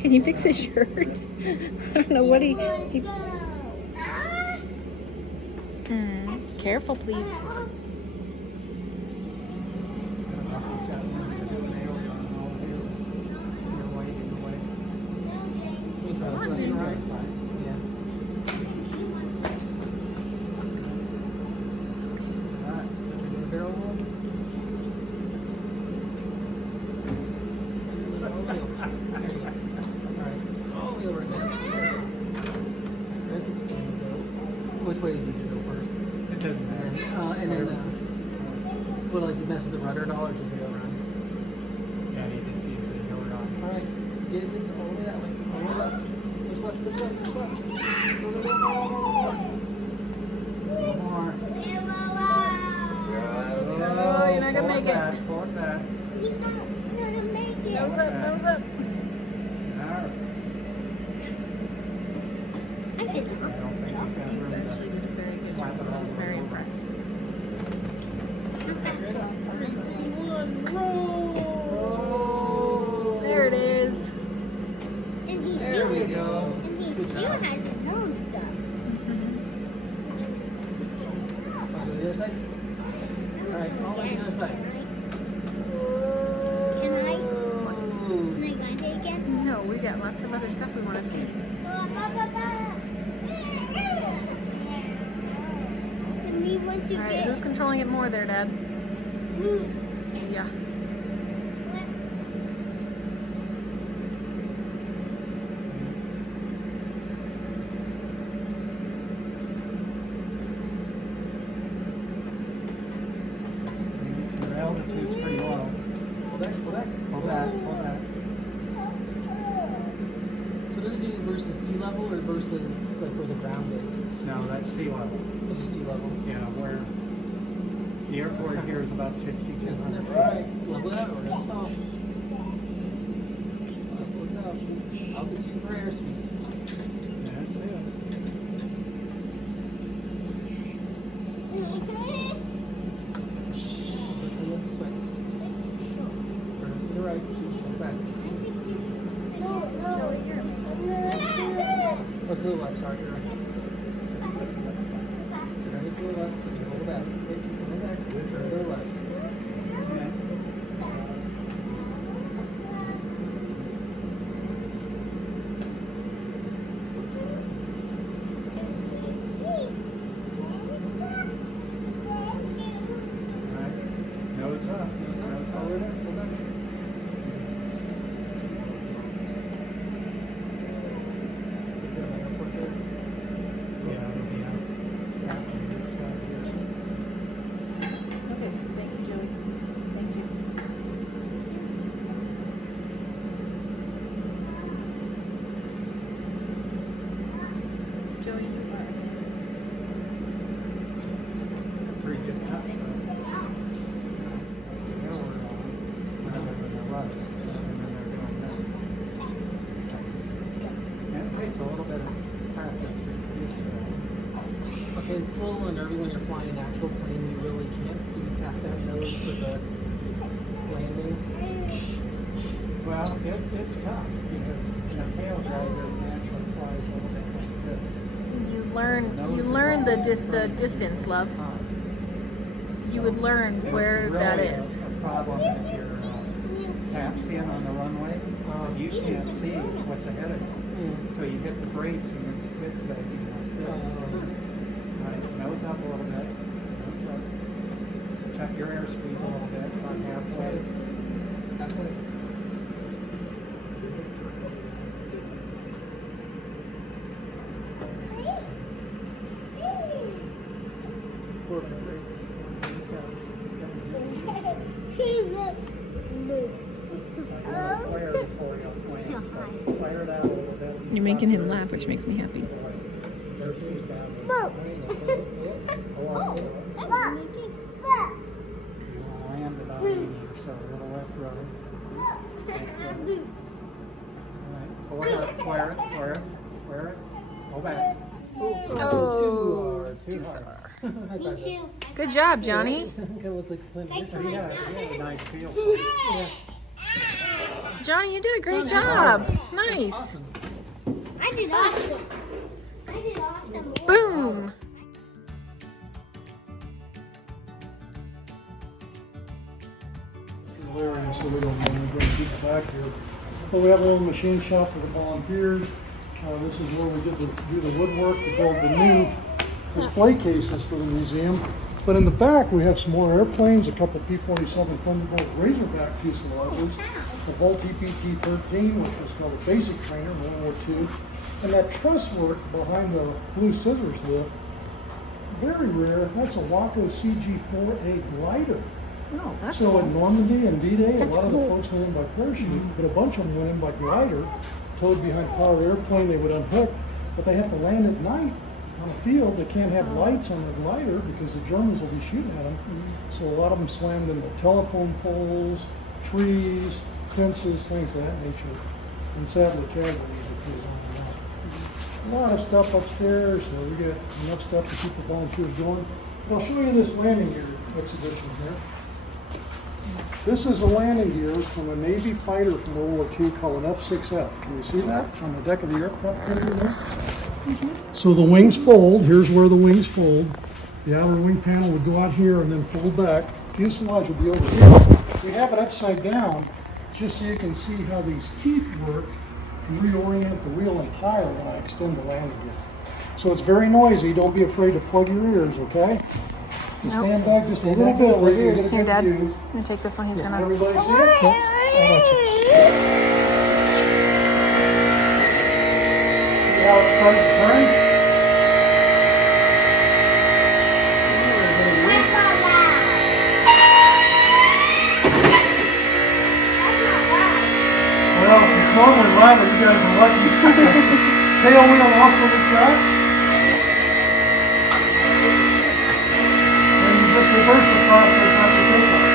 Can you fix his shirt? I don't know what he careful, please. Come on, James. Yeah. Barrel roll. All the over against. Good. Which way is it to go first? It doesn't matter. And then Would like to mess with the rudder at all, or just the go around? Yeah, you just use it and go around. All right, get it all the way that way, all the way left. Push left, push left, push left. Go, go, go, go, go, go, go. One more. Oh, you're not gonna make it. Pull it back. He's not gonna make it. Nose up, nose up. All right. I did I not. don't think you've got room Actually, you did a very good slap job. it I all was the way very over. impressed. Right up. 3, 2, 1, roll. There it is. And he There still we has, go. and he Good still job. hasn't known stuff. I'll go to the other side. All right, all on the other side. Can I? Whoa. Can I grind it again? No, we got lots of other stuff we want to see. Can we want to All right, get? who's controlling it more there, Dad? Yeah. Your altitude's pretty low. Pull back, pull back. Pull back, pull back. So does it do versus sea level or versus like where the ground is? No, that's sea level. This is sea level. Yeah, where the airport here is about 6,200 feet. Alright, level it out, we're gonna stop. Level us out. Altitude for airspeed. That's it. So turn us this way. Turn us to the right. Go back. Or to the left, sorry, you're right. Turn us to the left, so you hold back. Okay, keep going back. Turn to the left. Okay. Alright. Nose up. Nose up, Nose up. forward it, go back. Is there an airport there? Yeah, it'll be out on this side here. Okay, thank you, Joey. Thank you. Joey, you are. Pretty good top shot. The arrow on, and then there's a rudder, and then they're doing this. And it takes a little bit of practice to get used to it. Okay, it's a little unnerving when you're flying an actual plane. You really can't see past that nose for the landing. Well, it's tough because tail dragger naturally flies a little bit like this. You learn the distance, love. You would learn And where it's that really is. a problem if you're taxiing on the runway. You can't see what's ahead of you. So you hit the brakes and you're zigzagging like this. Right, nose up a little bit. Nose up. Check your airspeed a little bit, about halfway. Halfway. Four minutes. Flare before you land. So flare it out a little bit. You're making him laugh, which makes me happy. Land about 80 or so, a little left rudder. Alright, pull it up, flare it, flare it, flare it. Go back. Oh, Too hard. Me too. good job, Johnny. Kind of looks like the plane. Yeah, a nice feel. Johnny, you did a great job. Nice. Awesome. I did awesome. I did awesome. Boom. Hilarious, so we don't want to bring people back here. But we have a little machine shop for the volunteers. This is where we get to do the woodwork to build the new display cases for the museum. But in the back, we have some more airplanes, a couple P-47 Thunderbolt Razorback fuselages, the Volt EPT-13, which was called a basic trainer in World War II, and that truss work behind the Blue Scissors lift, very rare. That's a Waco CG-4A glider. Oh, that's So cool. in Normandy and D-Day, a That's lot of the cool. folks went in by parachute, but a bunch of them went in by glider, towed behind a powered airplane. They would unhook, but they have to land at night on a field. They can't have lights on the glider because the Germans will be shooting at them. So a lot of them slammed into telephone poles, trees, fences, things of that nature. And sadly, casualties are pretty long. A lot of stuff upstairs, so we get enough stuff to keep the volunteers going. But I'll show you this landing gear exhibition here. This is a landing gear from a Navy fighter from World War II called an F-6F. Can you see that on the deck of the aircraft carrier there? So the wings fold. Here's where the wings fold. The outer wing panel would go out here and then fold back. Fuselage would be over here. We have it upside down just so you can see how these teeth work and reorient the wheel and tire when I extend the landing gear. So it's very noisy. Don't be afraid to plug your ears, okay? Just stand back just a little bit right here. Get a Here, good Dad. view. I'm gonna take this one. He's gonna. Everybody see it? Yep. I'll let you. See how it starts to turn? That's not loud. Well, it's normally louder. You guys are lucky. Tail wheel also retracts. And you just reverse the process after takeoff.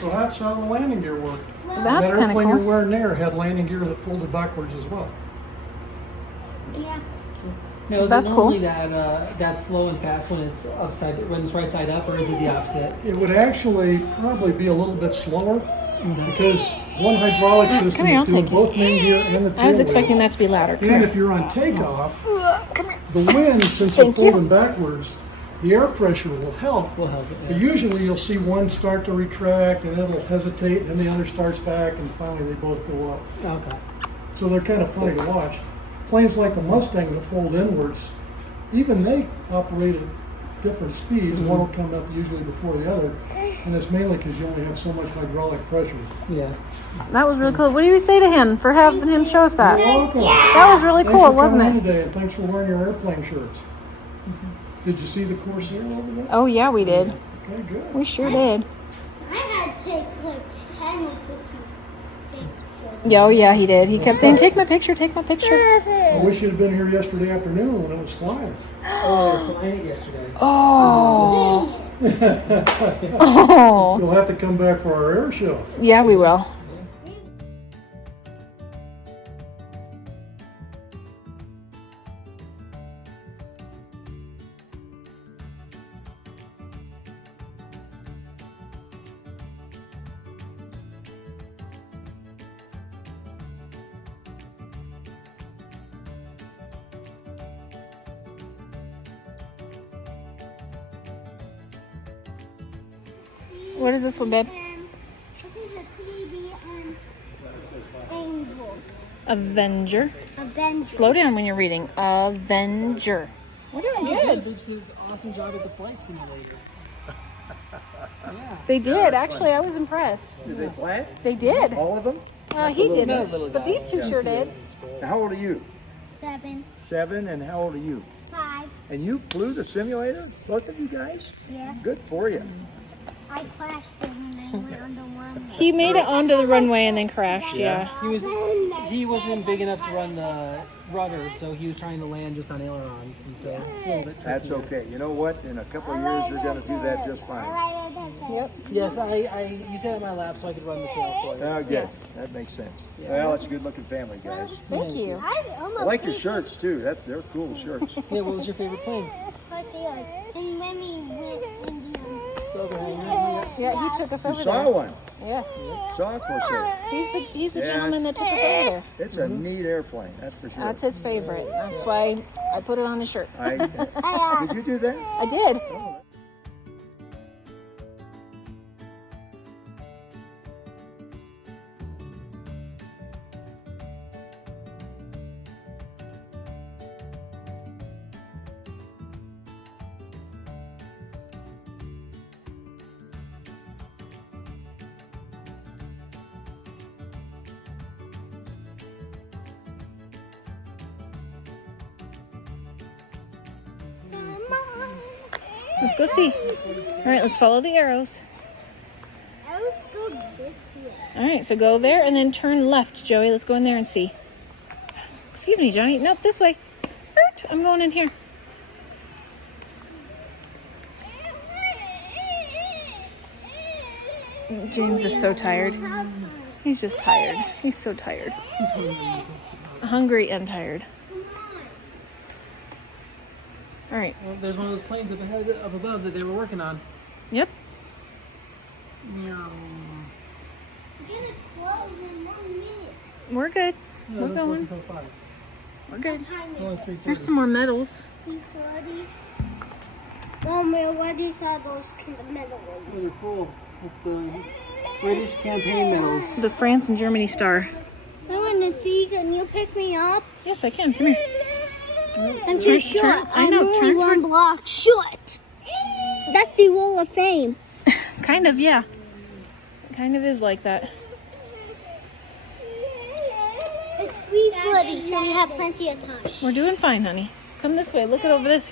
So that's how the landing gear worked. That's That kind of airplane you're cool. wearing there had landing gear that folded backwards as well. Yeah. Now, is That's it cool. normally that slow and fast when it's when it's right side up, or is it the opposite? It would actually probably be a little bit slower because one hydraulic system Come here, I'll is doing take it. both main gear and the tail I was wheel. expecting that to be louder. Come And here. if you're on takeoff, the wind, since it's folding backwards, the air pressure will help. Will help it. But usually you'll see one start to retract and it'll hesitate and the other starts back and finally they both go up. Okay. So they're kind of funny to watch. Planes like the Mustang that fold inwards, even they operate at different speeds. One will come up usually before the other. And it's mainly because you only have so much hydraulic pressure. Yeah. That was really cool. What do you say to him for having him show us that? You're welcome. That was really Thanks cool, for wasn't coming in it? today, and thanks for wearing your airplane shirts. Did you see the Corsair over there? Oh yeah, we did. Okay, good. We sure did. I had to take like 10 or 15 pictures. Yeah, oh yeah, he did. He kept saying, "Take my picture, take my picture." I wish you'd have been here yesterday afternoon when it was flying. Oh, they were flying it yesterday. Oh, Dang it. oh, You'll have to come back for our air show. yeah, we will. What is this one, babe? This is a 3D angle. Avenger. Avenger. Slow down when you're reading. Avenger. We're doing good. They just did an awesome job at the flight simulator. Yeah. They did. Actually, I was impressed. Did they fly it? They did. All of them? He Not a didn't, little but guy. these two sure did. Now, how old are you? 7, 7, and how old are you? 5. And you flew the simulator? Both of you guys? Yeah. Good for you. I crashed it when I went on the one. He made it onto the runway and then crashed. Yeah. He wasn't big enough to run the rudder, so he was trying to land just on ailerons, and so it's a little bit trickier. That's okay. You know what? In a couple of years, you're going to do that just fine. Yep. Yes, I used it on my lap so I could run the tail for you. Oh, good. Yes. That makes sense. Yeah. Well, it's a good-looking family, guys. Thank you. I like your shirts, too. They're cool shirts. Yeah, what was your favorite plane? And when we went in the Yeah, he took us You over saw there. one. Yes. Saw a Corsair. He's the Yeah, gentleman that took us over there. It's a neat airplane, that's for sure. That's his favorite. That's why I put it on his shirt. Did you do that? I did. Let's go see. All right, let's follow the arrows. Let's go this way. All right, so go there and then turn left, Joey. Let's go in there and see. Excuse me, Johnny. Nope, this way. I'm going in here. James is so tired. He's just tired. He's so tired. He's hungry. Hungry and tired. All right. Well, there's one of those planes up ahead, up above that they were working on. Yep. Meow. You're gonna close in 1 minute. We're good. No, We're don't going. close until 5. We're good. It's only 3:30. There's some more medals. 3:30. Mom, where do you saw those medal Oh, ones? they're cool. It's the British campaign medals. The France and Germany star. I want to see. Can you pick me up? Yes, I can. Come here. I'm too Turn- short. turn- I I'm know, only turn one towards- block short. That's the Wall of Fame. Kind of, yeah. Kind of is like that. It's 3:30, so we have plenty of time. We're doing fine, honey. Come this way. Look at over this.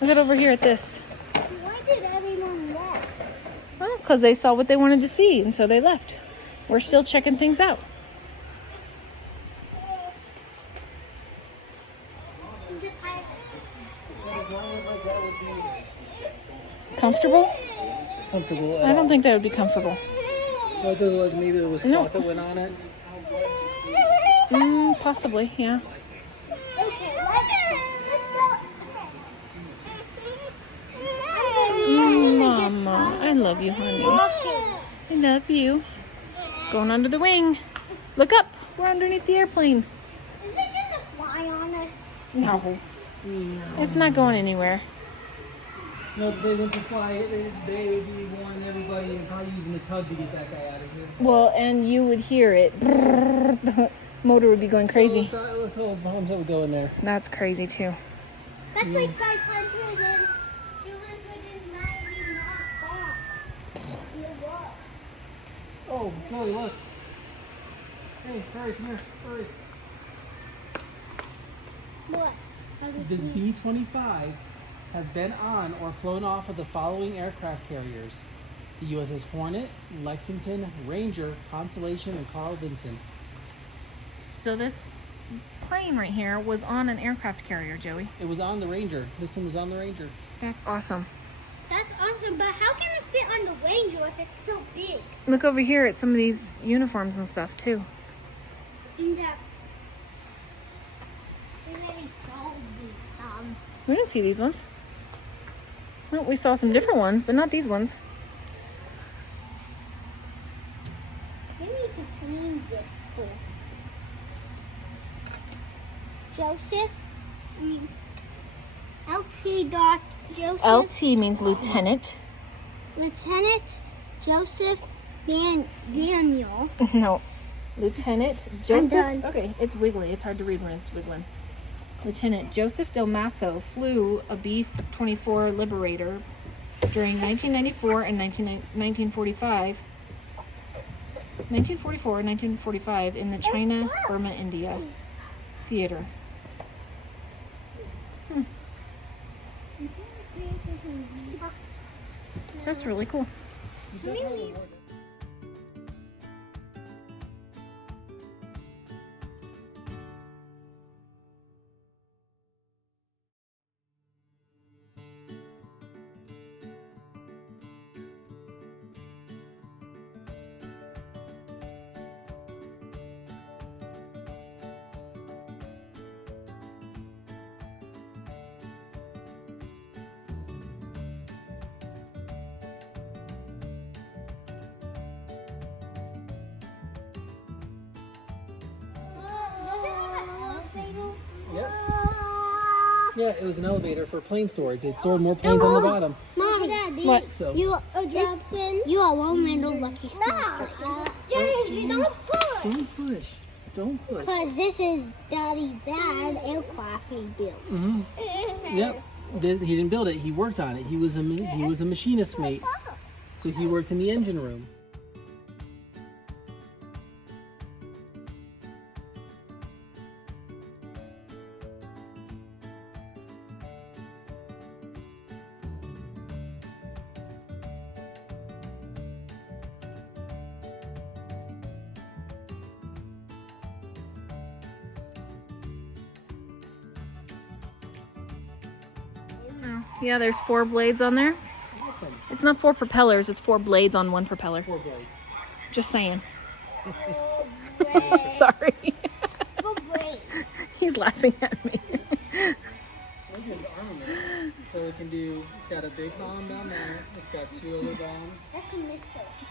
Look at over here at this. Why did everyone left? Well, because they saw what they wanted to see, and so they left. We're still checking things out. Comfortable? Comfortable. I don't think that would be comfortable. Well, it does look like maybe there was No. cloth that went on it. Possibly, yeah. Okay, let's go. Mama, I love you, honey. I love you. Going under the wing. Look up. We're underneath the airplane. Is it gonna fly on us? No. It's not going anywhere. No, they went to fly it. They'd be warning everybody and probably using a tug to get that guy out of here. Well, and you would hear it. The motor would be going crazy. Look, those bombs that would go in there. That's crazy, too. That's like 500 and 290 bombs. Oh, Chloe, look. Hey, hurry, come here. Hurry. What? This B-25 has been on or flown off of the following aircraft carriers: the USS Hornet, Lexington, Ranger, Constellation, and Carl Vinson. So this plane right here was on an aircraft carrier, Joey. It was on the Ranger. This one was on the Ranger. That's awesome. That's awesome, but how can it fit on the Ranger if it's so big? Look over here at some of these uniforms and stuff, too. In that. We already saw these. We didn't see these ones. Well, we saw some different ones, but not these ones. We need to clean this bowl. Joseph? I mean, LT Dot Joseph. LT means lieutenant. Lieutenant Joseph Daniel. No. Lieutenant Joseph. done. Okay, it's wiggly. It's hard to read when it's wiggling. Lieutenant Joseph Del Maso flew a B-24 Liberator during 1994 and 1945. 1944 and 1945 in the China, Burma, India theater. That's really cool. Yep. Yeah, it was an elevator for plane storage. It stored more planes on the bottom. Mommy, What? So you are one little lucky star. James, you don't push. don't push. Don't push. Because this is Daddy's dad aircraft he built. Mm-hmm. Yep. He didn't build it. He worked on it. He was a machinist mate. So he worked in the engine room. Oh, yeah, there's 4 blades on there. Awesome. It's not 4 propellers, it's 4 blades on 1 propeller. 4 blades. Just saying. Great. Sorry. For great. He's laughing at me. Look at his armament. So it can do, it's got a big bomb down there. It's got 2 other bombs. That's a missile.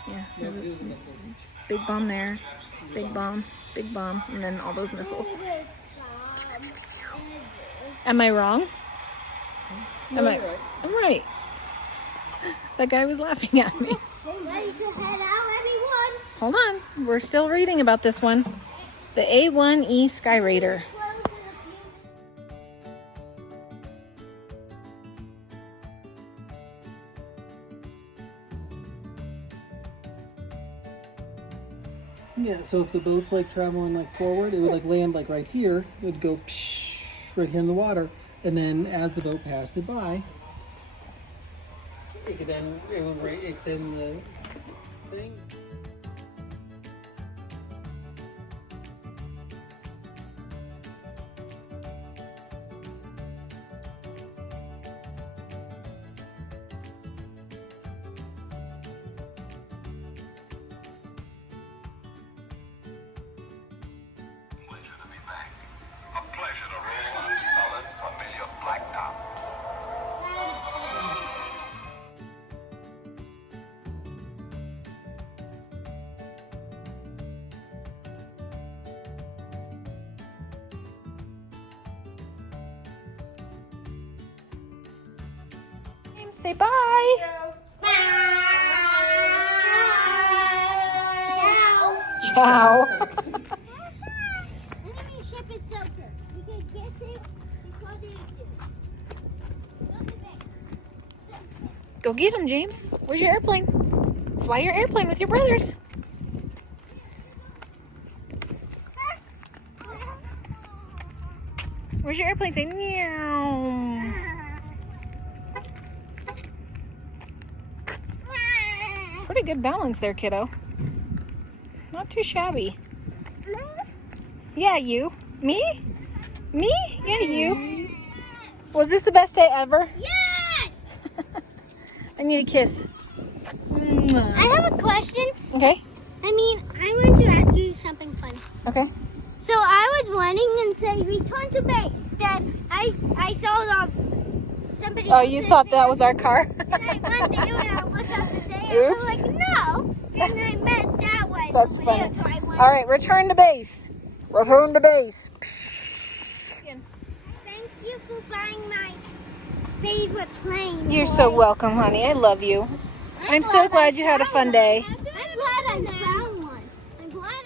Yeah, Yes, those are missiles. big bomb there, big bomb, and then all those missiles. Am I wrong? No, you're right. I'm right. That guy was laughing at me. Ready to head out, everyone? Hold on, we're still reading about this one. The A1E Sky Raider. Close to the Yeah, so if the boat's like traveling like forward, it would like land like right here. It would go psh, right here in the water, and then as the boat passed it by, it could then extend the thing. Pleasure to roll on a solid, familiar blacktop. Say bye. Ciao. Ciao. Enemy ship is Soaker. We can get it before they do. Go to base. Go get him, James. Where's your airplane? Fly your airplane with your brothers. Where's your airplane? Say meow. Pretty good balance there, kiddo. Not too shabby. Yeah, you. Me? Me? Yeah, you. Was this the best day ever? Yes! I need a kiss. I have a question. Okay. I want to ask you something funny. Okay. So I was running and say return to base. Then I saw somebody. Oh, you thought that was our car? And I went there and I was out to say, and I'm like, no. And I meant that one. That's over there, funny. so I went. All right, return to base. Return to base. Thank you for buying my favorite plane. You're toy. so welcome, honey. I love you. I'm so glad you had a fun day. I'm glad I found one. I'm glad.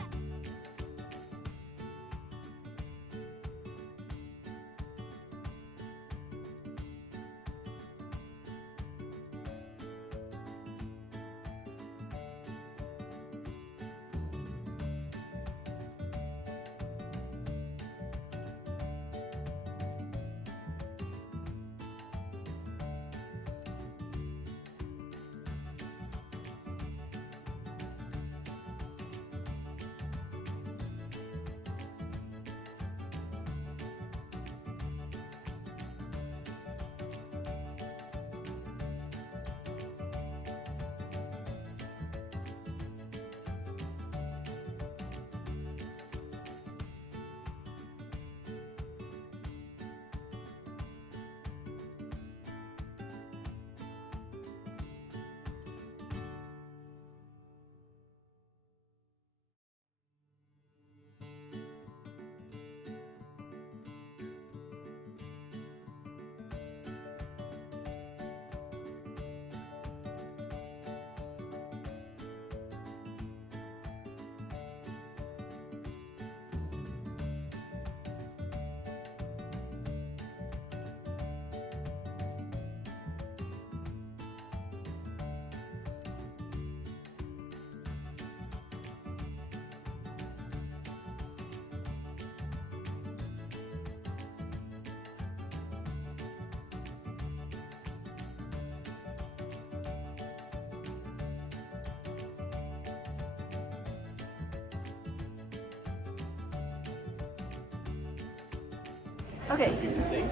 Okay. As you can see.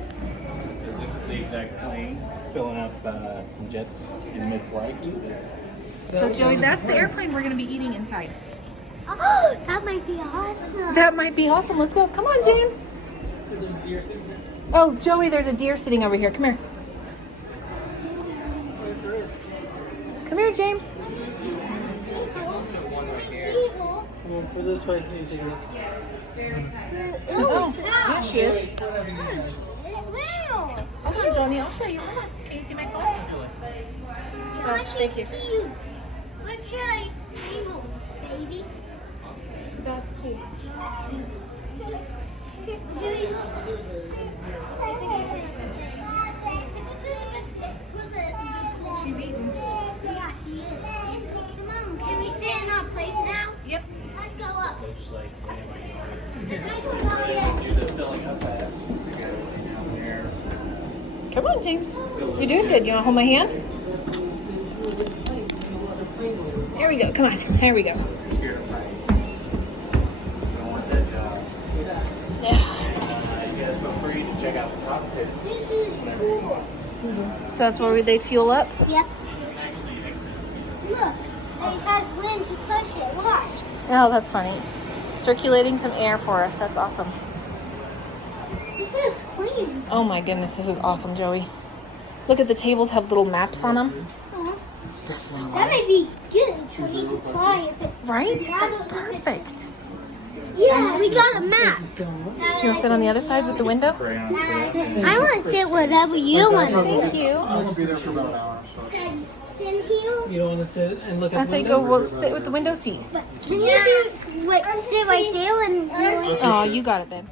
So this is the exact plane filling up some jets in mid-flight. So Joey, that's the airplane we're gonna be eating inside. Oh, that might be awesome. That might be awesome. Let's go. Come on, James. So there's deer sitting there. Oh, Joey, there's a deer sitting over here. Come here. Yes, there is. Come here, James. Also one right here. Seagull. Come on, for this way. You take a look. Oh, there she is. Wow. Hold on, Johnny. I'll show you. Hold on. Can you see my phone? Oh, she's thank you. cute. What should I name her, baby? That's cool. She's eating. Yeah, she is. Come on, can we sit in our place now? Yep. Let's go up. Just like Let's go here. do the filling up pads. You got everything down there. Come on, James. You're doing good. You want to hold my hand? There we go. Come on. There we go. Scared of heights. You don't want that job. You guys feel free to check out the cockpit. This is cool. So that's where they fuel up? Yep. Look, it has wind to push it. Watch. Oh, that's funny. Circulating some air for us. That's awesome. This feels clean. Oh my goodness, this is awesome, Joey. Look at the tables have little maps on them. That might be good for me to fly if it. Right? That's perfect. Yeah, we got a map. You want to sit on the other side with the window? I want to sit whatever you want. Thank you. I'm gonna be there for about an hour. Daddy, sit here. You don't want to sit and look I at the say window? go sit with the window seat. But can you sit right there and really? Oh, you got it, babe.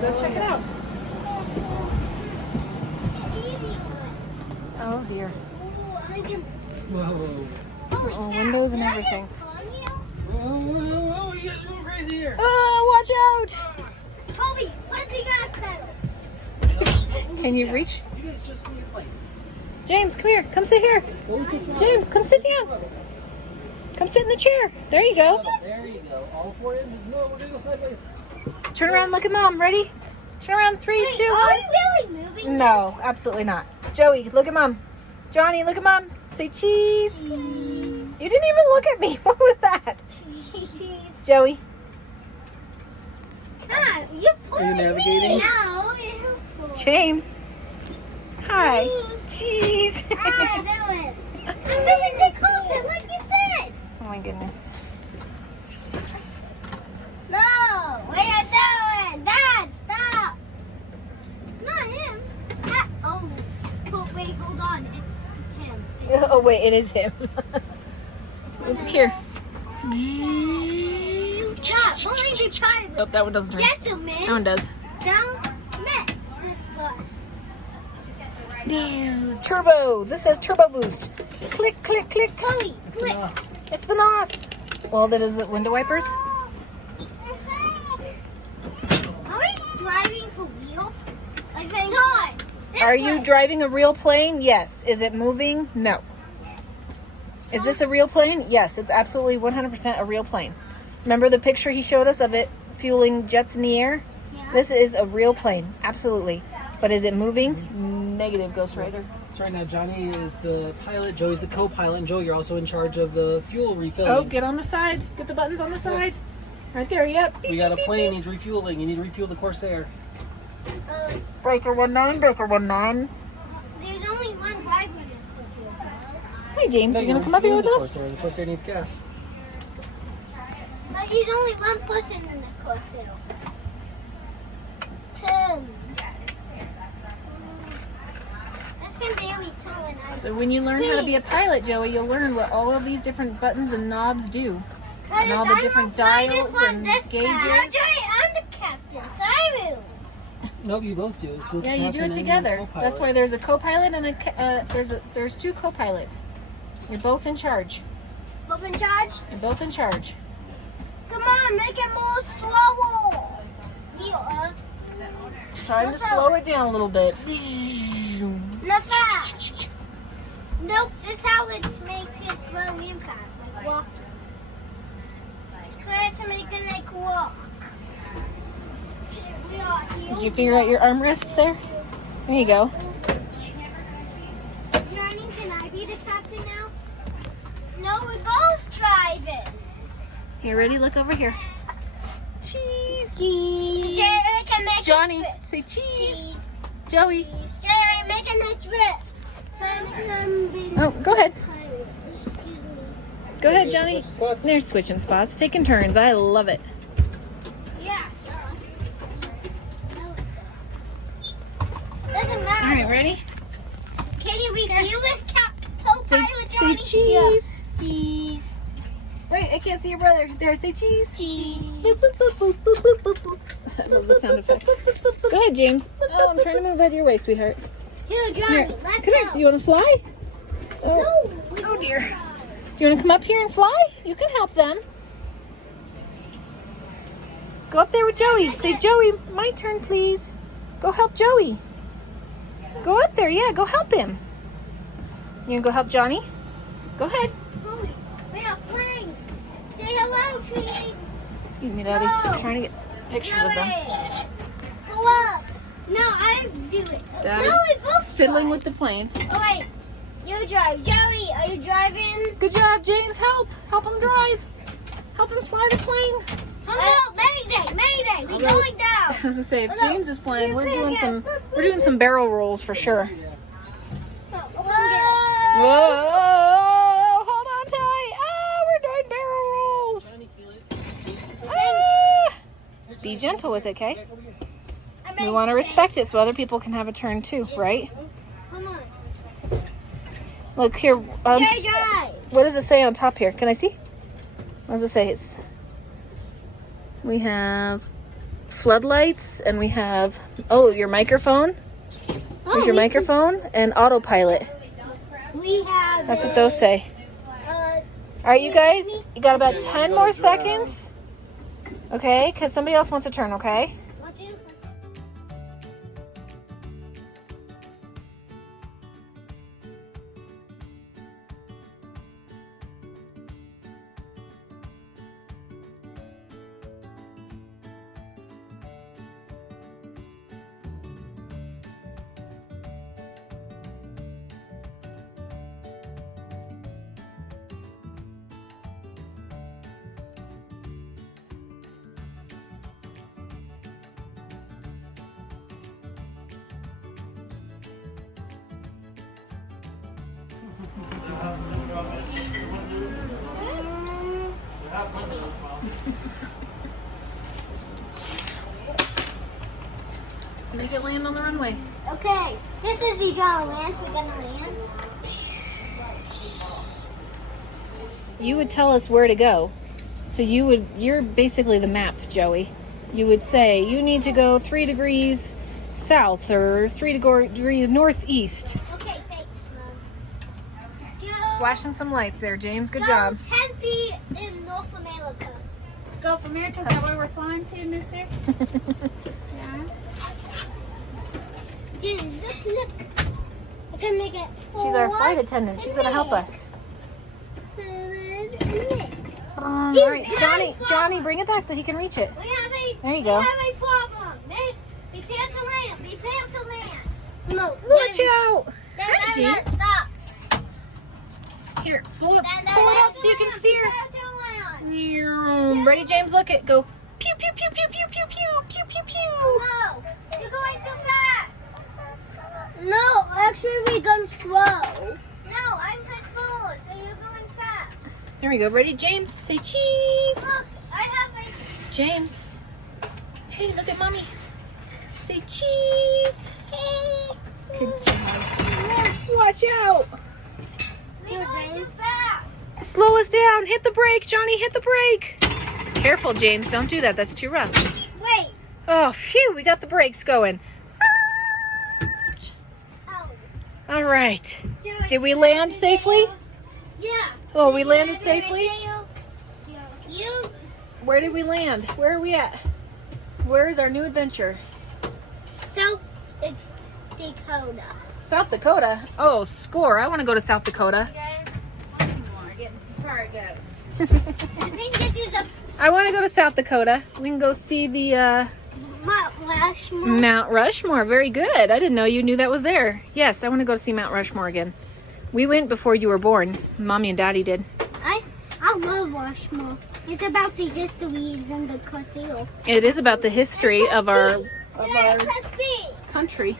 Go check it out. Oh dear. Whoa. Oh, windows and everything. Whoa, you guys are going crazy here. Oh, watch out! Toby, what's the gas pedal? Can you reach? You guys just flew your plane. James, come here. Come sit here. James, come sit down. Come sit in the chair. There you go. There you go. All four ends. No, we're going to go sideways. Turn around and look at Mom. Ready? Turn around. 3, 2, 1. Are we really moving? No, absolutely not. Joey, look at Mom. Johnny, look at Mom. Say cheese. You didn't even look at me. What was that? Cheese. Joey. Ah, you're pulling navigating? me now. James. Hi. Cheese. I know it. I'm doing the cockpit like you said. Oh my goodness. No, we are doing. Dad, stop. It's not him. Oh, wait, hold on. It's him. Oh wait, it is him. Here. Stop. Only the child. Oh, that one doesn't turn. Gentlemen. That one does. Don't mess with us. Turbo. This says turbo boost. Click, click, click. Chloe, It's the click. NOS. It's the NOS. Well, that is it. Window wipers. Are we driving for real? Like Todd, Are you driving a real plane? Yes. Is it moving? No. Is this a real plane? Yes, it's absolutely 100% a real plane. Remember the picture he showed us of it fueling jets in the air? Yeah. This is a real plane, absolutely. But is it moving? Negative, Ghost Rider. So right now, Johnny is the pilot, Joey's the co-pilot, and Joey, you're also in charge of the fuel refilling. Oh, get on the side. Get the buttons on the side. Right there, yep. Beep, We got a beep, plane beep. needs refueling. You need to refuel the Corsair. Breaker 19, breaker 19. There's only one driver in the Hi, James. No, You gonna come up here with refuel us? The Corsair needs gas. But there's only one person in the Corsair. Tim. That's gonna be two and I. So when you learn how to be a pilot, Joey, you'll learn what all of these different buttons and knobs do. And all the different dials and gauges. I'm the captain, so I move. Nope, you both do. It's with Yeah, the you do it captain and together. the co-pilot. That's why there's a co-pilot and there's two co-pilots. You're both in charge. Bob in charge? You're both in charge. Come on, make it more slower. Yeah. Trying to slow it down a little bit. Not fast. Nope, this is how it makes it slow and fast, like walking. Try to make it like walk. We are here. Did you figure out your armrest there? There you go. Johnny, can I be the captain now? No, we're both driving. You ready? Look over here. Cheese. So Jerry can make Johnny, a drift. say cheese. Cheese. Joey. Jerry, making a drift. So I'm being Oh, go ahead. Excuse me. Go ahead, Johnny. Switch spots. They're switching spots, taking turns. I love it. Yeah. Doesn't matter. All right, ready? Can you refuel it, Say, co-pilot say Johnny? cheese. Yeah. Cheese. Wait, I can't see your brother. There, say cheese. Cheese. Boop, boop, boop, boop, boop, boop, boop, boop. I love the sound effects. Go ahead, James. Oh, I'm trying to move out of your way, sweetheart. Here, Here, Johnny, let's come here. go. You want to fly? Oh. No. Oh dear. Do you want to come up here and fly? You can help them. Go up there with Joey. Say, Joey, my turn, please. Go help Joey. Go up there. Yeah, go help him. You gonna go help Johnny? Go ahead. Chloe, we are flying. Say hello, Tree. Excuse me, Daddy. No. I'm trying to get pictures of them. Go up. No, I do it. Dad no, is we both Fiddling drive. with the plane. Oh, wait. You drive. Joey, are you driving? Good job, James. Help. Help him drive. Help him fly the plane. Hello, Mayday, Mayday. We're Hello. going down. I was gonna say, if Hello. James is flying, we're doing Yes. some barrel rolls for sure. Whoa. Whoa! Hold on tight. Ah, we're doing barrel rolls. Ah. Be gentle with it, okay? We want to respect it so other people can have a turn too, right? Come on. Look here. Jay, drive. What does it say on top here? Can I see? What does it say? We have floodlights and we have, oh, your microphone. Here's your microphone and autopilot. We have. That's what those say. All right, you guys, you got about 10 more seconds. Okay, because somebody else wants a turn, okay? Make it land on the runway. Okay, this is the drawing land. We're gonna land. You would tell us where to go. So you're basically the map, Joey. You would say, you need to go 3 degrees south or 3 degrees northeast. Okay, thanks, Mom. Go, Flashing some lights there, James. Good go job. 10 feet in North America. Gulf America, is that where we're flying to, mister? Yeah. Jim, look. I can make it. She's our flight attendant. She's gonna help us. All right, Johnny, bring it back so he can reach it. There you go. We have a problem. Prepare to land. Prepare to land. No, Watch out! Reggie. Stop. Here, pull it up so you can steer. Prepare to land. Ready, James? Look it. Go. Pew pew pew pew pew pew pew pew pew pew. No, you're going too fast. No, actually we're going slow. No, I'm controller, so you're going fast. There we go. Ready, James? Say cheese. Look, I have a... James. Hey, look at mommy. Say cheese. Good job. Watch out. We're going too fast. Slow us down. Hit the brake, Johnny. Hit the brake. Careful, James. Don't do that. That's too rough. Wait. Oh, phew. We got the brakes going. Ow. All right. Did we land safely? Yeah. Oh, we landed safely? You... Where did we land? Where are we at? Where is our new adventure? South Dakota. South Dakota? Oh, score. I want to go to South Dakota. I think this is a I want to go to South Dakota. We can go see the Mount Rushmore. Mount Rushmore. Very good. I didn't know you knew that was there. Yes, I want to go see Mount Rushmore again. We went before you were born. Mommy and Daddy did. I love Rushmore. It's about the histories and the casino. It is about the history of our crispy. country.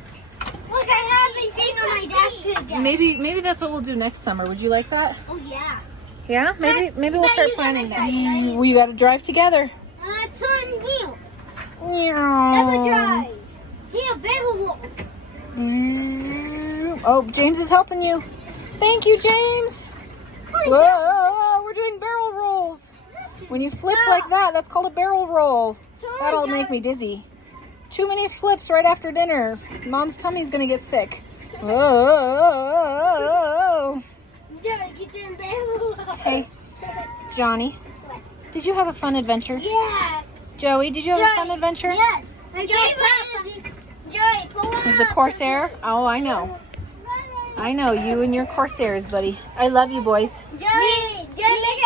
Look, I have a thing on my desk again. Maybe that's what we'll do next summer. Would you like that? Oh yeah. Yeah? Maybe we'll But start you gotta planning that. drive, right? Well, you got to drive together. Turn here. Never Meow. drive. Here, barrel roll. Oh, James is helping you. Thank you, James. Whoa, we're doing barrel rolls. When you flip like that, that's called a barrel roll. That'll make me dizzy. Too many flips right after dinner. Mom's tummy's gonna get sick. Whoa. Hey, Johnny, did you have a fun adventure? Yeah. Joey, did you have a fun adventure? Yes. Joey, pull up. Is the Corsair? Oh, I know. I know, you and your Corsairs, buddy. I love you, boys. Joey, make